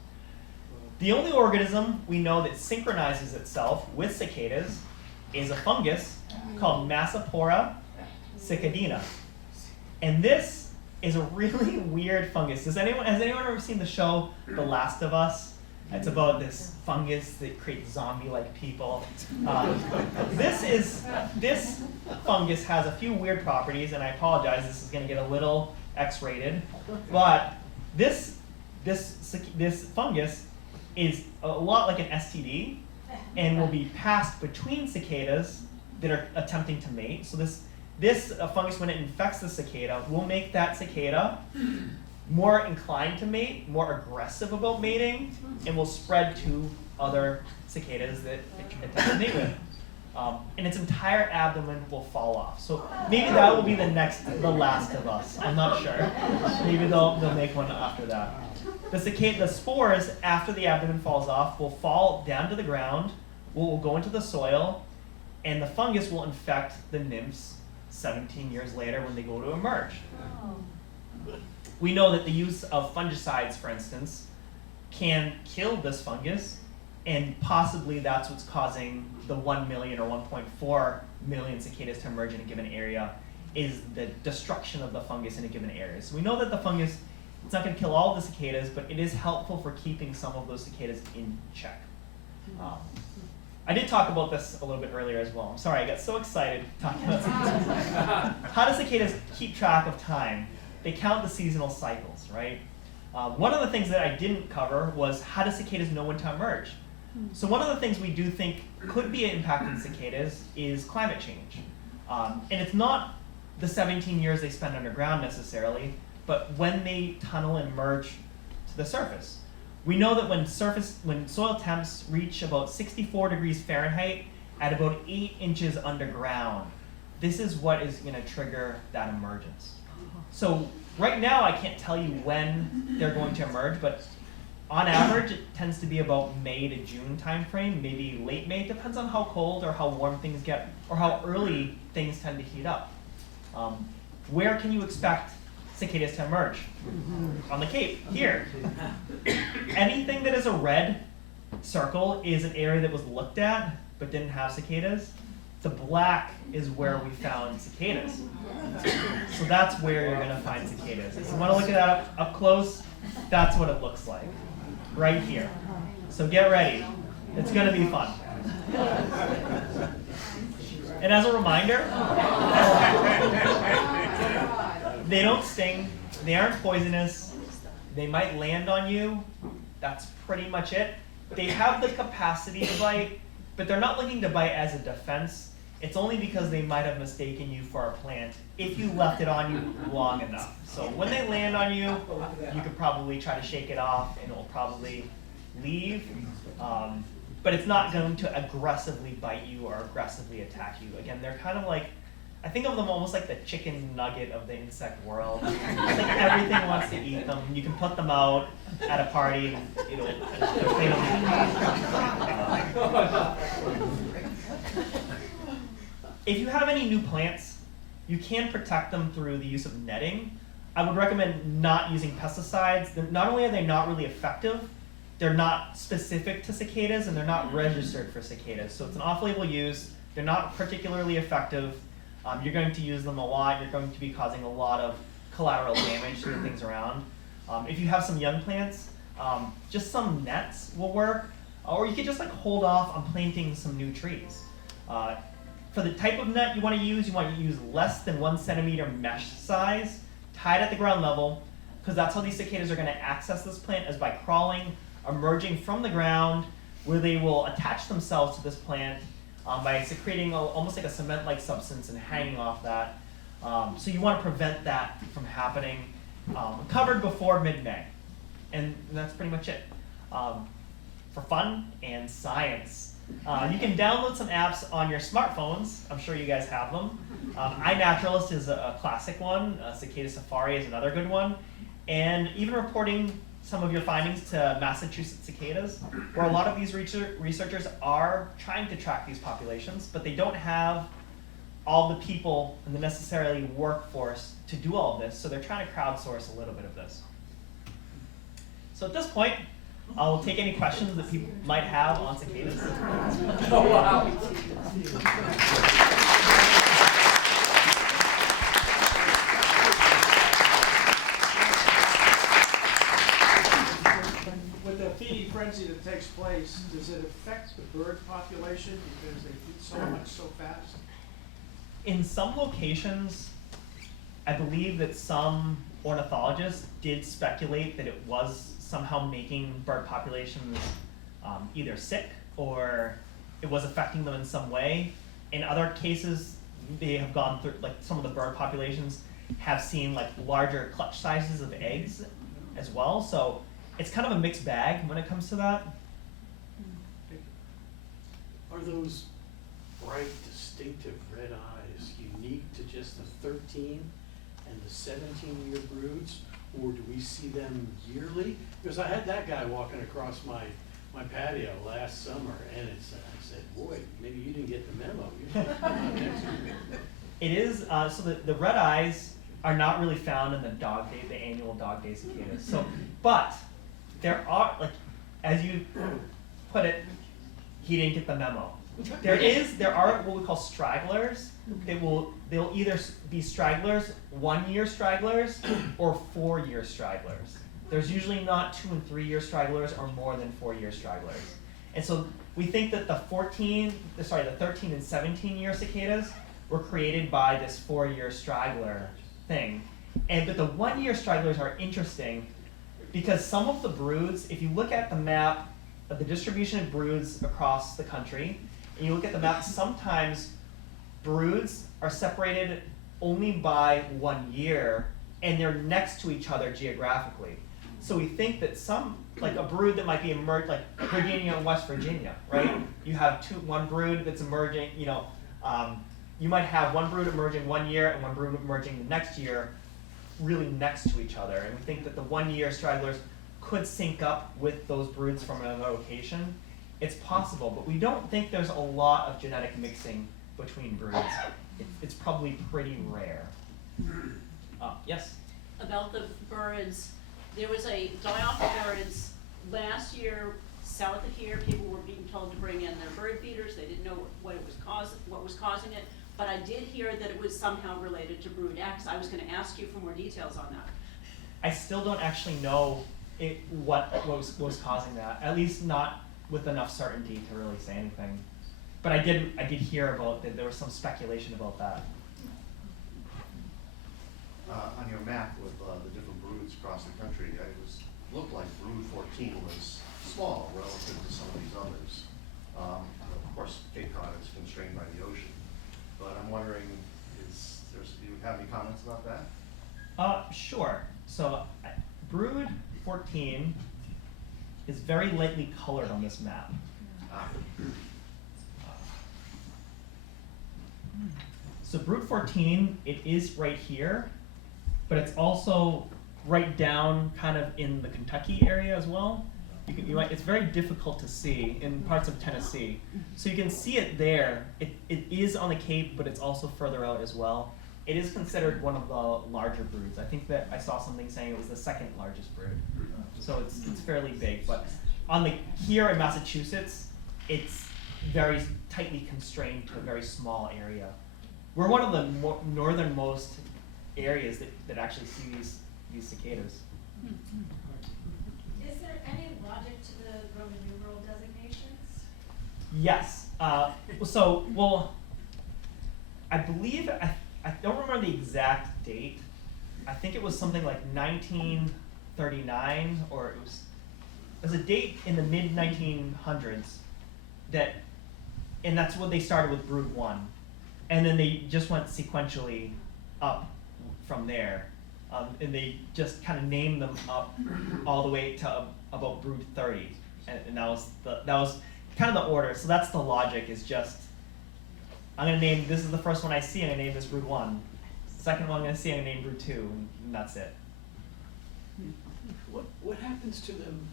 The only organism we know that synchronizes itself with cicadas is a fungus called Massapora cicadina. And this is a really weird fungus. Has anyone ever seen the show The Last of Us? It's about this fungus that creates zombie-like people. This fungus has a few weird properties, and I apologize, this is going to get a little X-rated. But this fungus is a lot like an STD and will be passed between cicadas that are attempting to mate. So this fungus, when it infects the cicada, will make that cicada more inclined to mate, more aggressive about mating, and will spread to other cicadas that it attempt to mate with. And its entire abdomen will fall off. So maybe that will be the last of us. I'm not sure. Maybe they'll make one after that. The spores, after the abdomen falls off, will fall down to the ground, will go into the soil, and the fungus will infect the nymphs 17 years later when they go to emerge. We know that the use of fungicides, for instance, can kill this fungus, and possibly that's what's causing the 1 million or 1.4 million cicadas to emerge in a given area, is the destruction of the fungus in a given area. So we know that the fungus, it's not going to kill all of the cicadas, but it is helpful for keeping some of those cicadas in check. I did talk about this a little bit earlier as well. I'm sorry, I got so excited talking about cicadas. How do cicadas keep track of time? They count the seasonal cycles, right? One of the things that I didn't cover was how do cicadas know when to emerge? So one of the things we do think could be impacting cicadas is climate change. And it's not the 17 years they spend underground necessarily, but when they tunnel and merge to the surface. We know that when soil temps reach about 64 degrees Fahrenheit at about 8 inches underground, this is what is going to trigger that emergence. So right now I can't tell you when they're going to emerge, but on average it tends to be about May to June timeframe, maybe late May, depends on how cold or how warm things get or how early things tend to heat up. Where can you expect cicadas to emerge? On the Cape, here. Anything that is a red circle is an area that was looked at but didn't have cicadas. The black is where we found cicadas. So that's where you're going to find cicadas. If you want to look at that up close, that's what it looks like, right here. So get ready. It's going to be fun. And as a reminder, they don't sting, they aren't poisonous, they might land on you, that's pretty much it. They have the capacity to bite, but they're not looking to bite as a defense. It's only because they might have mistaken you for a plant if you left it on you long enough. So when they land on you, you could probably try to shake it off and it will probably leave. But it's not going to aggressively bite you or aggressively attack you. Again, they're kind of like, I think of them almost like the chicken nugget of the insect world. It's like everything wants to eat them. You can put them out at a party and it'll If you have any new plants, you can protect them through the use of netting. I would recommend not using pesticides. Not only are they not really effective, they're not specific to cicadas and they're not registered for cicadas. So it's an off-label use. They're not particularly effective. You're going to use them a lot. You're going to be causing a lot of collateral damage to the things around. If you have some young plants, just some nets will work. Or you could just like hold off on planting some new trees. For the type of net you want to use less than 1 centimeter mesh size, tied at the ground level, because that's how these cicadas are going to access this plant, is by crawling, emerging from the ground, where they will attach themselves to this plant by secreting almost like a cement-like substance and hanging off that. So you want to prevent that from happening. Covered before mid-May. And that's pretty much it. For fun and science. You can download some apps on your smartphones. I'm sure you guys have them. iNaturalist is a classic one. Cicada Safari is another good one. And even reporting some of your findings to Massachusetts cicadas, where a lot of these researchers are trying to track these populations, but they don't have all the people and the necessarily workforce to do all of this, so they're trying to crowdsource a little bit of this. So at this point, I'll take any questions that people might have on cicadas. Oh, wow. With the feeding frenzy that takes place, does it affect the bird population because they feed so much so fast? In some locations, I believe that some ornithologists did speculate that it was somehow making bird populations either sick or it was affecting them in some way. In other cases, they have gone through, like some of the bird populations have seen like larger clutch sizes of eggs as well. So it's kind of a mixed bag when it comes to that. Are those bright, distinctive red eyes unique to just the 13 and the 17-year broods, or do we see them yearly? Because I had that guy walking across my patio last summer, and I said, boy, maybe you didn't get the memo. You're supposed to come out next year." It is, so the red eyes are not really found in the dog day, the annual dog day cicadas. So, but there are, like, as you put it, he didn't get the memo. There are what we call stragglers. They'll either be stragglers, 1 year stragglers, or 4 year stragglers. There's usually not 2 and 3 year stragglers or more than 4 year stragglers. And so we think that the 13 and 17 year cicadas were created by this 4 year straggler thing. But the 1 year stragglers are interesting because some of the broods, if you look at the map of the distribution of broods across the country, and you look at the map, sometimes broods are separated only by 1 year and they're next to each other geographically. So we think that some, like a brood that might be emerged, like Virginia and West Virginia, right? You have one brood that's emerging, you might have one brood emerging 1 year and one brood emerging the next year, really next to each other. And we think that the 1 year stragglers could sync up with those broods from another location. It's possible, but we don't think there's a lot of genetic mixing between broods. It's probably pretty rare. Yes? About the birds, there was a die-off of birds last year south of here. People were being told to bring in their bird feeders. They didn't know what was causing it. But I did hear that it was somehow related to brood X. I was going to ask you for more details on that. I still don't actually know what was causing that. At least not with enough certainty to really say anything. But I did hear about that. There was some speculation about that. On your map with the different broods across the country, looked like brood 14 was small relative to some of these others. Of course, Cape Cod is constrained by the ocean, but I'm wondering, do you have any comments about that? Sure. So brood 14 is very lightly colored on this map. So brood 14, it is right here, but it's also right down kind of in the Kentucky area as well. It's very difficult to see in parts of Tennessee. So you can see it there. It is on the Cape, but it's also further out as well. It is considered one of the larger broods. I think that I saw something saying it was the second largest brood. So it's fairly big, but here in Massachusetts, it's very tightly constrained to a very small area. We're one of the northernmost areas that actually see these cicadas. Is there any logic to the Roman numeral designations? Yes. I believe, I don't remember the exact date. I think it was something like 1939, or it was a date in the mid 1900s and that's when they started with brood 1. And then they just went sequentially up from there. And they just kind of named them up all the way to about brood 30. And that was kind of the order. So that's the logic, is just, I'm gonna name, this is the first one I see, I'm gonna name this brood 1. Second one I'm gonna see, I'm gonna name brood 2, and that's it. What happens to them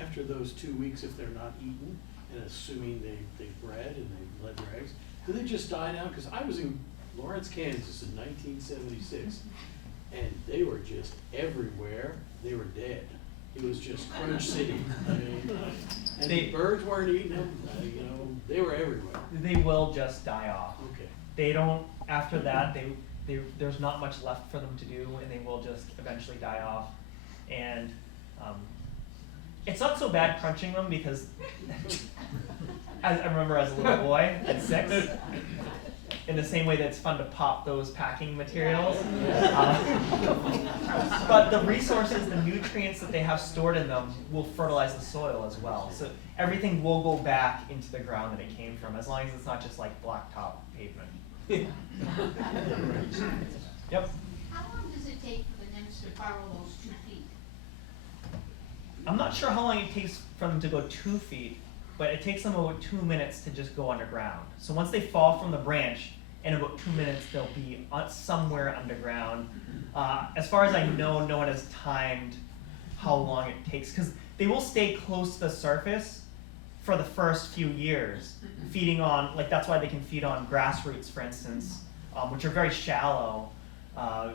after those 2 weeks if they're not eaten, and assuming they bred and they laid their eggs? Do they just die now? Because I was in Lawrence, Kansas in 1976, and they were just everywhere. They were dead. It was just Crunch City. I mean, and the birds weren't eating them. They were everywhere. They will just die off. Okay. They don't, after that, there's not much left for them to do, and they will just eventually die off. And it's not so bad crunching them, because I remember as a little boy at 6, in the same way that it's fun to pop those packing materials. But the resources, the nutrients that they have stored in them will fertilize the soil as well. So everything will go back into the ground that it came from, as long as it's not just like blacktop pavement. Yep. How long does it take for the nymphs to burrow those 2 feet? I'm not sure how long it takes for them to go 2 feet, but it takes them about 2 minutes to just go underground. So once they fall from the branch, in about 2 minutes they'll be somewhere underground. As far as I know, no one has timed how long it takes, because they will stay close to the surface for the first few years, feeding on, like that's why they can feed on grass roots, for instance, which are very shallow.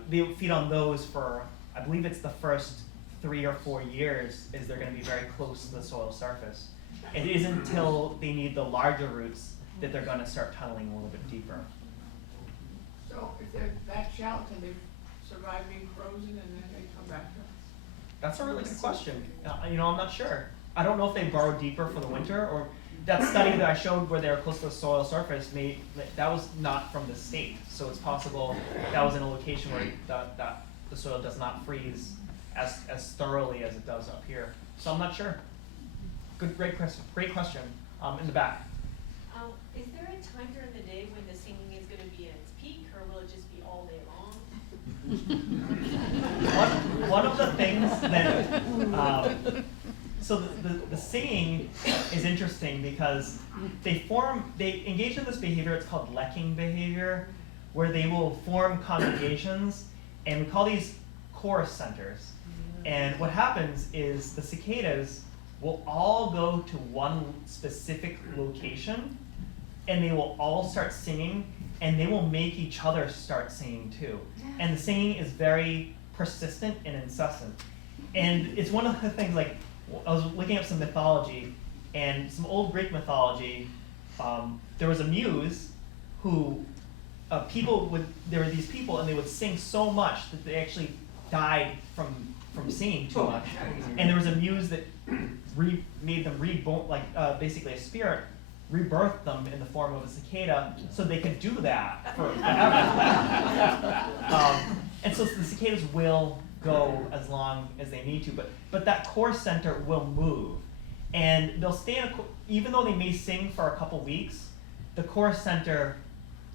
They feed on those for, I believe it's the first 3 or 4 years is they're going to be very close to the soil surface. It isn't until they need the larger roots that they're going to start tunneling a little bit deeper. So if they're that shallow, can they survive being frozen and then they come back to us? That's a really good question. I'm not sure. I don't know if they burrow deeper for the winter, or that study that I showed where they were close to the soil surface, that was not from the state. So it's possible that was in a location where that the soil does not freeze as thoroughly as it does up here. So I'm not sure. Great question. In the back. Is there a time during the day when the singing is going to be at its peak, or will it just be all day long? One of the things that so the singing is interesting because they engage in this behavior. It's called lekking behavior, where they will form congregations, and we call these chorus centers. And what happens is the cicadas will all go to one specific location, and they will all start singing, and they will make each other start singing too. And the singing is very persistent and incessant. And it's one of the things, like, I was looking up some mythology, and some old Greek mythology, there was a muse who, there were these people, and they would sing so much that they actually died from singing too much. And there was a muse that made them reborn, basically a spirit, rebirthed them in the form of a cicada, so they could do that forever. And so the cicadas will go as long as they need to, but that core center will move, and they'll stay even though they may sing for a couple weeks, the core center,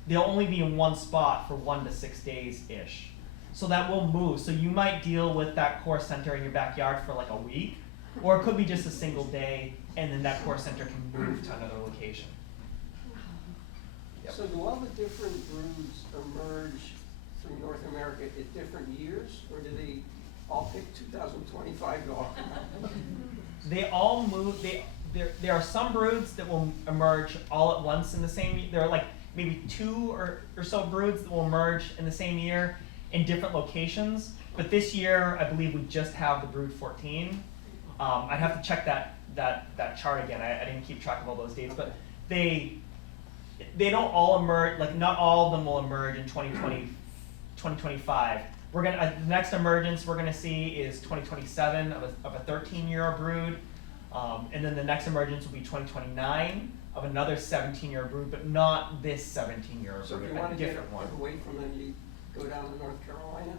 they'll only be in one spot for 1 to 6 days-ish. So that will move. So you might deal with that core center in your backyard for like a week, or it could be just a single day, and then that core center can move to another location. Yep. So do all the different broods emerge through North America at different years, or do they all pick 2025 go off? They all move. There are some broods that will emerge all at once in the same year. There are like maybe 2 or so broods that will emerge in the same year in different locations. But this year, I believe we just have the brood 14. I'd have to check that chart again. I didn't keep track of all those dates, but they don't all emerge. Like not all of them will emerge in 2025. We're gonna the next emergence we're gonna see is 2027 of a 13-year-old brood, and then the next emergence will be 2029 of another 17-year-old brood, but not this 17-year-old So if brood, you a want to get different one. away from them, you go down to North Carolina?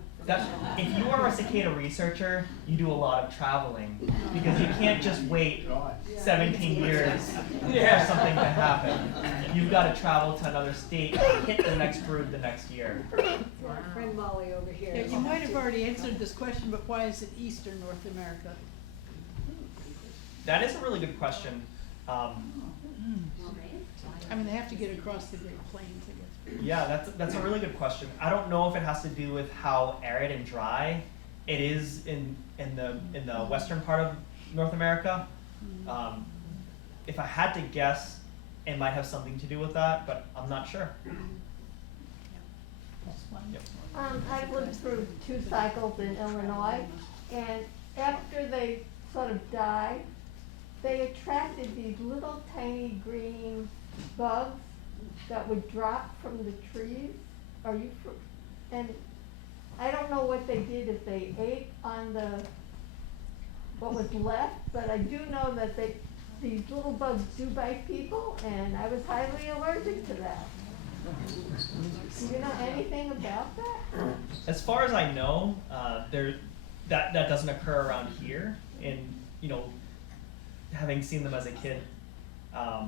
If you are a cicada researcher, you do a lot of traveling because you can't just wait 17 years for something to happen. You've got to travel to another state and hit the next brood the next year. Our friend Molly over here. Yeah, you might have already answered this question, but why is it Eastern North America? That is a really good question. I mean, they have to get across the Great Plains, I guess. Yeah, that's a really good question. I don't know if it has to do with how arid and dry it is in the western part of North America. If I had to guess, it might have something to do with that, but I'm not sure. Yep. I've lived through 2 cycles in Illinois, and after they sort of died, they attracted these little tiny green bugs that would drop from the trees. And I don't know what they did, if they ate on what was left, but I do know that these little bugs do bite people, and I was highly allergic to that. Do you know anything about that? As far as I know, that doesn't occur around here. And having seen them as a kid, I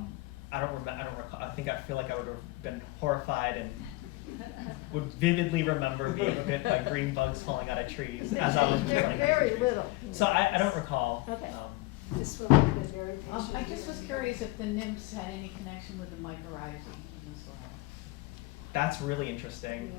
don't recall. I feel like I would have been horrified and would vividly remember being bit by green bugs falling out of trees as I was They're playing. very little. So I don't recall. Okay. This woman has been very patient. I just was curious if the nymphs had any connection with the mycorrhizae in the soil. That's really interesting.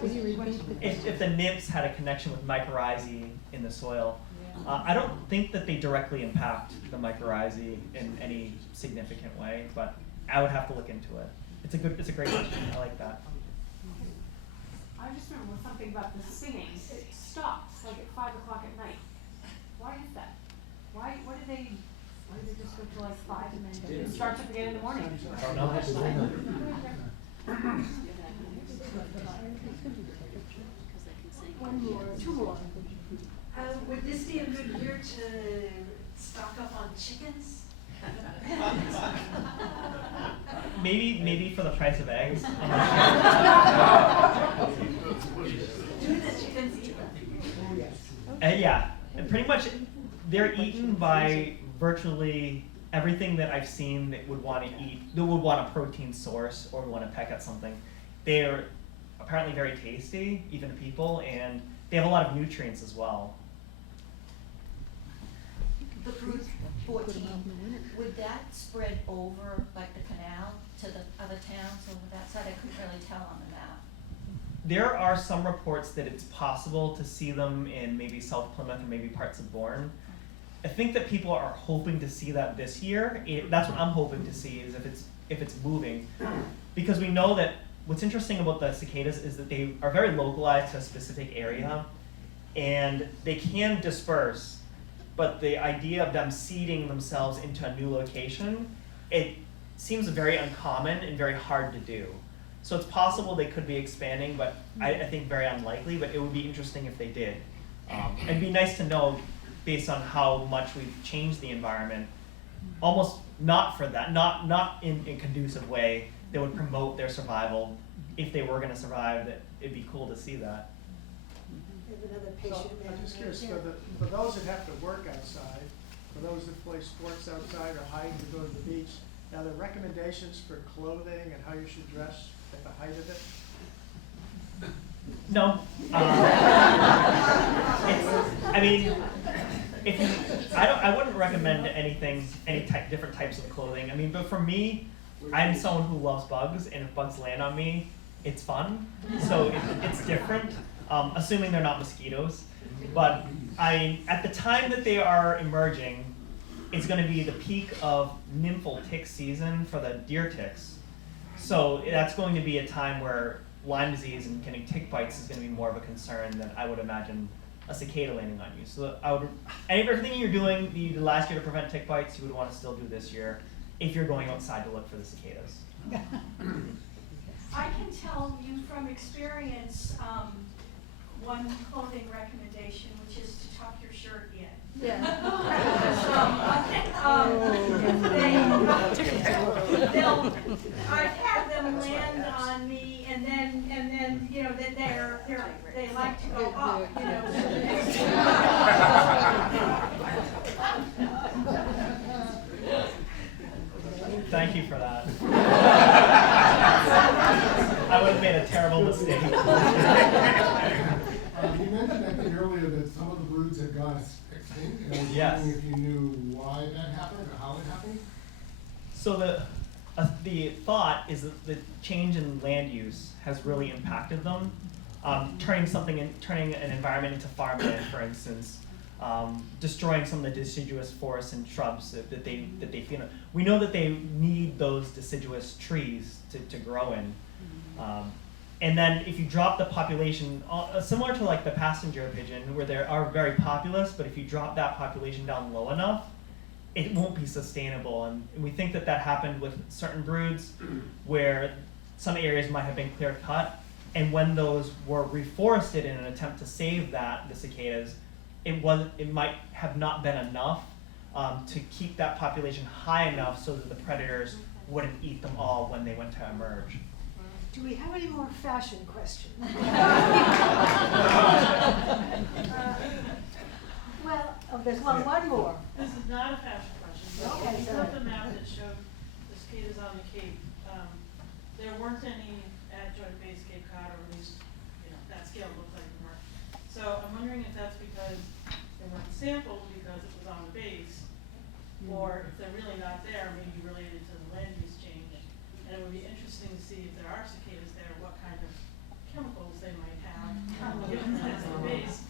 Could you repeat the question? If the nymphs had a connection with mycorrhizae in the soil, I don't think that they directly impact the mycorrhizae in any significant way, but I would have to look into it. It's a great question. I like that. I just remember something about the singing. It stops like at 5 o'clock at night. Why is that? Why do they just go till like 5 and then it starts up again in the morning? I don't know. One more. Two more. Would this be a good year to stock up on chickens? Maybe for the price of eggs. Do the chickens eat them? Yeah, and pretty much they're eaten by virtually everything that I've seen that would want to eat, that would want a protein source or want to peck at something. They're apparently very tasty, even to people, and they have a lot of nutrients as well. The Brood 14, would that spread over like the canal to the other towns over that side? I couldn't really tell on the map. There are some reports that it's possible to see them in maybe South Plymouth or maybe parts of Bourne. I think that people are hoping to see that this year. That's what I'm hoping to see, is if it's moving, because we know that what's interesting about the cicadas is that they are very localized to a specific area, and they can disperse. But the idea of them seeding themselves into a new location, it seems very uncommon and very hard to do. So it's possible they could be expanding, but I think very unlikely, but it would be interesting if they did. It'd be nice to know, based on how much we've changed the environment, almost not for that, not in a conducive way that would promote their survival. If they were gonna survive, that it'd be cool to see that. We have another So, patient. I'm just curious, for those that have to work outside, for those that play sports outside or hike or go to the beach, are there recommendations for clothing and how you should dress at the height of it? No. I wouldn't recommend different types of clothing. I mean, but for me, I'm someone who loves bugs, and if bugs land on me, it's fun. So it's different, assuming they're not mosquitoes. But at the time that they are emerging, it's going to be the peak of nymphal tick season for the deer ticks. So that's going to be a time where Lyme disease and getting tick bites is going to be more of a concern than I would imagine a cicada landing on you. So everything you're doing you did last year to prevent tick bites, you would want to still do this year if you're going outside to look for the cicadas. I can tell you from experience, one clothing recommendation, which is to tuck your shirt in. Yeah. I've had them land on me, and then you know that they like to go up, you know. Thank you for that. I would have made a terrible mistake. You mentioned, I think, earlier that some of the broods had gone extinct, and I was Yes. wondering if you knew why that happened or how it happened? So the thought is that the change in land use has really impacted them, turning an environment into farmland, for instance, destroying some of the deciduous forests and shrubs that they feel. We know that they need those deciduous trees to grow in. And then if you drop the population, similar to like the passenger pigeon, where they are very populous, but if you drop that population down low enough, it won't be sustainable. And we think that happened with certain broods, where some areas might have been clear cut, and when those were reforested in an attempt to save the cicadas, it might have not been enough to keep that population high enough so that the predators wouldn't eat them all when they went to emerge. Do we have any more fashion questions? Well, oh, there's one more. This is not a fashion question, but Okay, if you sorry. put the map that showed the cicadas on the Cape, there weren't any at Joint Base Cape Cod, or at least, you know, that scale looked like there weren't. So I'm wondering if that's because they weren't sampled because it was on the base, or if they're really not there, maybe related to the land use change. And it would be interesting to see if there are cicadas there, what kind of chemicals they might have, given that it's the base.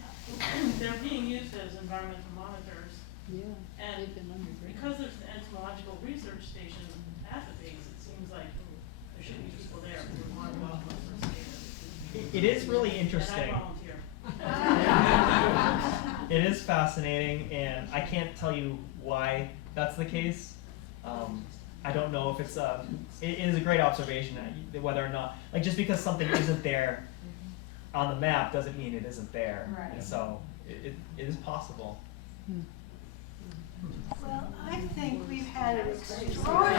They're being used as environmental monitors. Yeah, And they've been underground. because there's an entomological research station at the base, it seems like there should be people there who would want to go out and look for cicadas. It is really interesting. And I volunteer. It is fascinating, and I can't tell you why that's the case. I don't know if it's it is a great observation whether or not, like, just because something isn't there on the map doesn't mean it isn't there. Right. So it is possible. Well, I think we've had an extraordinary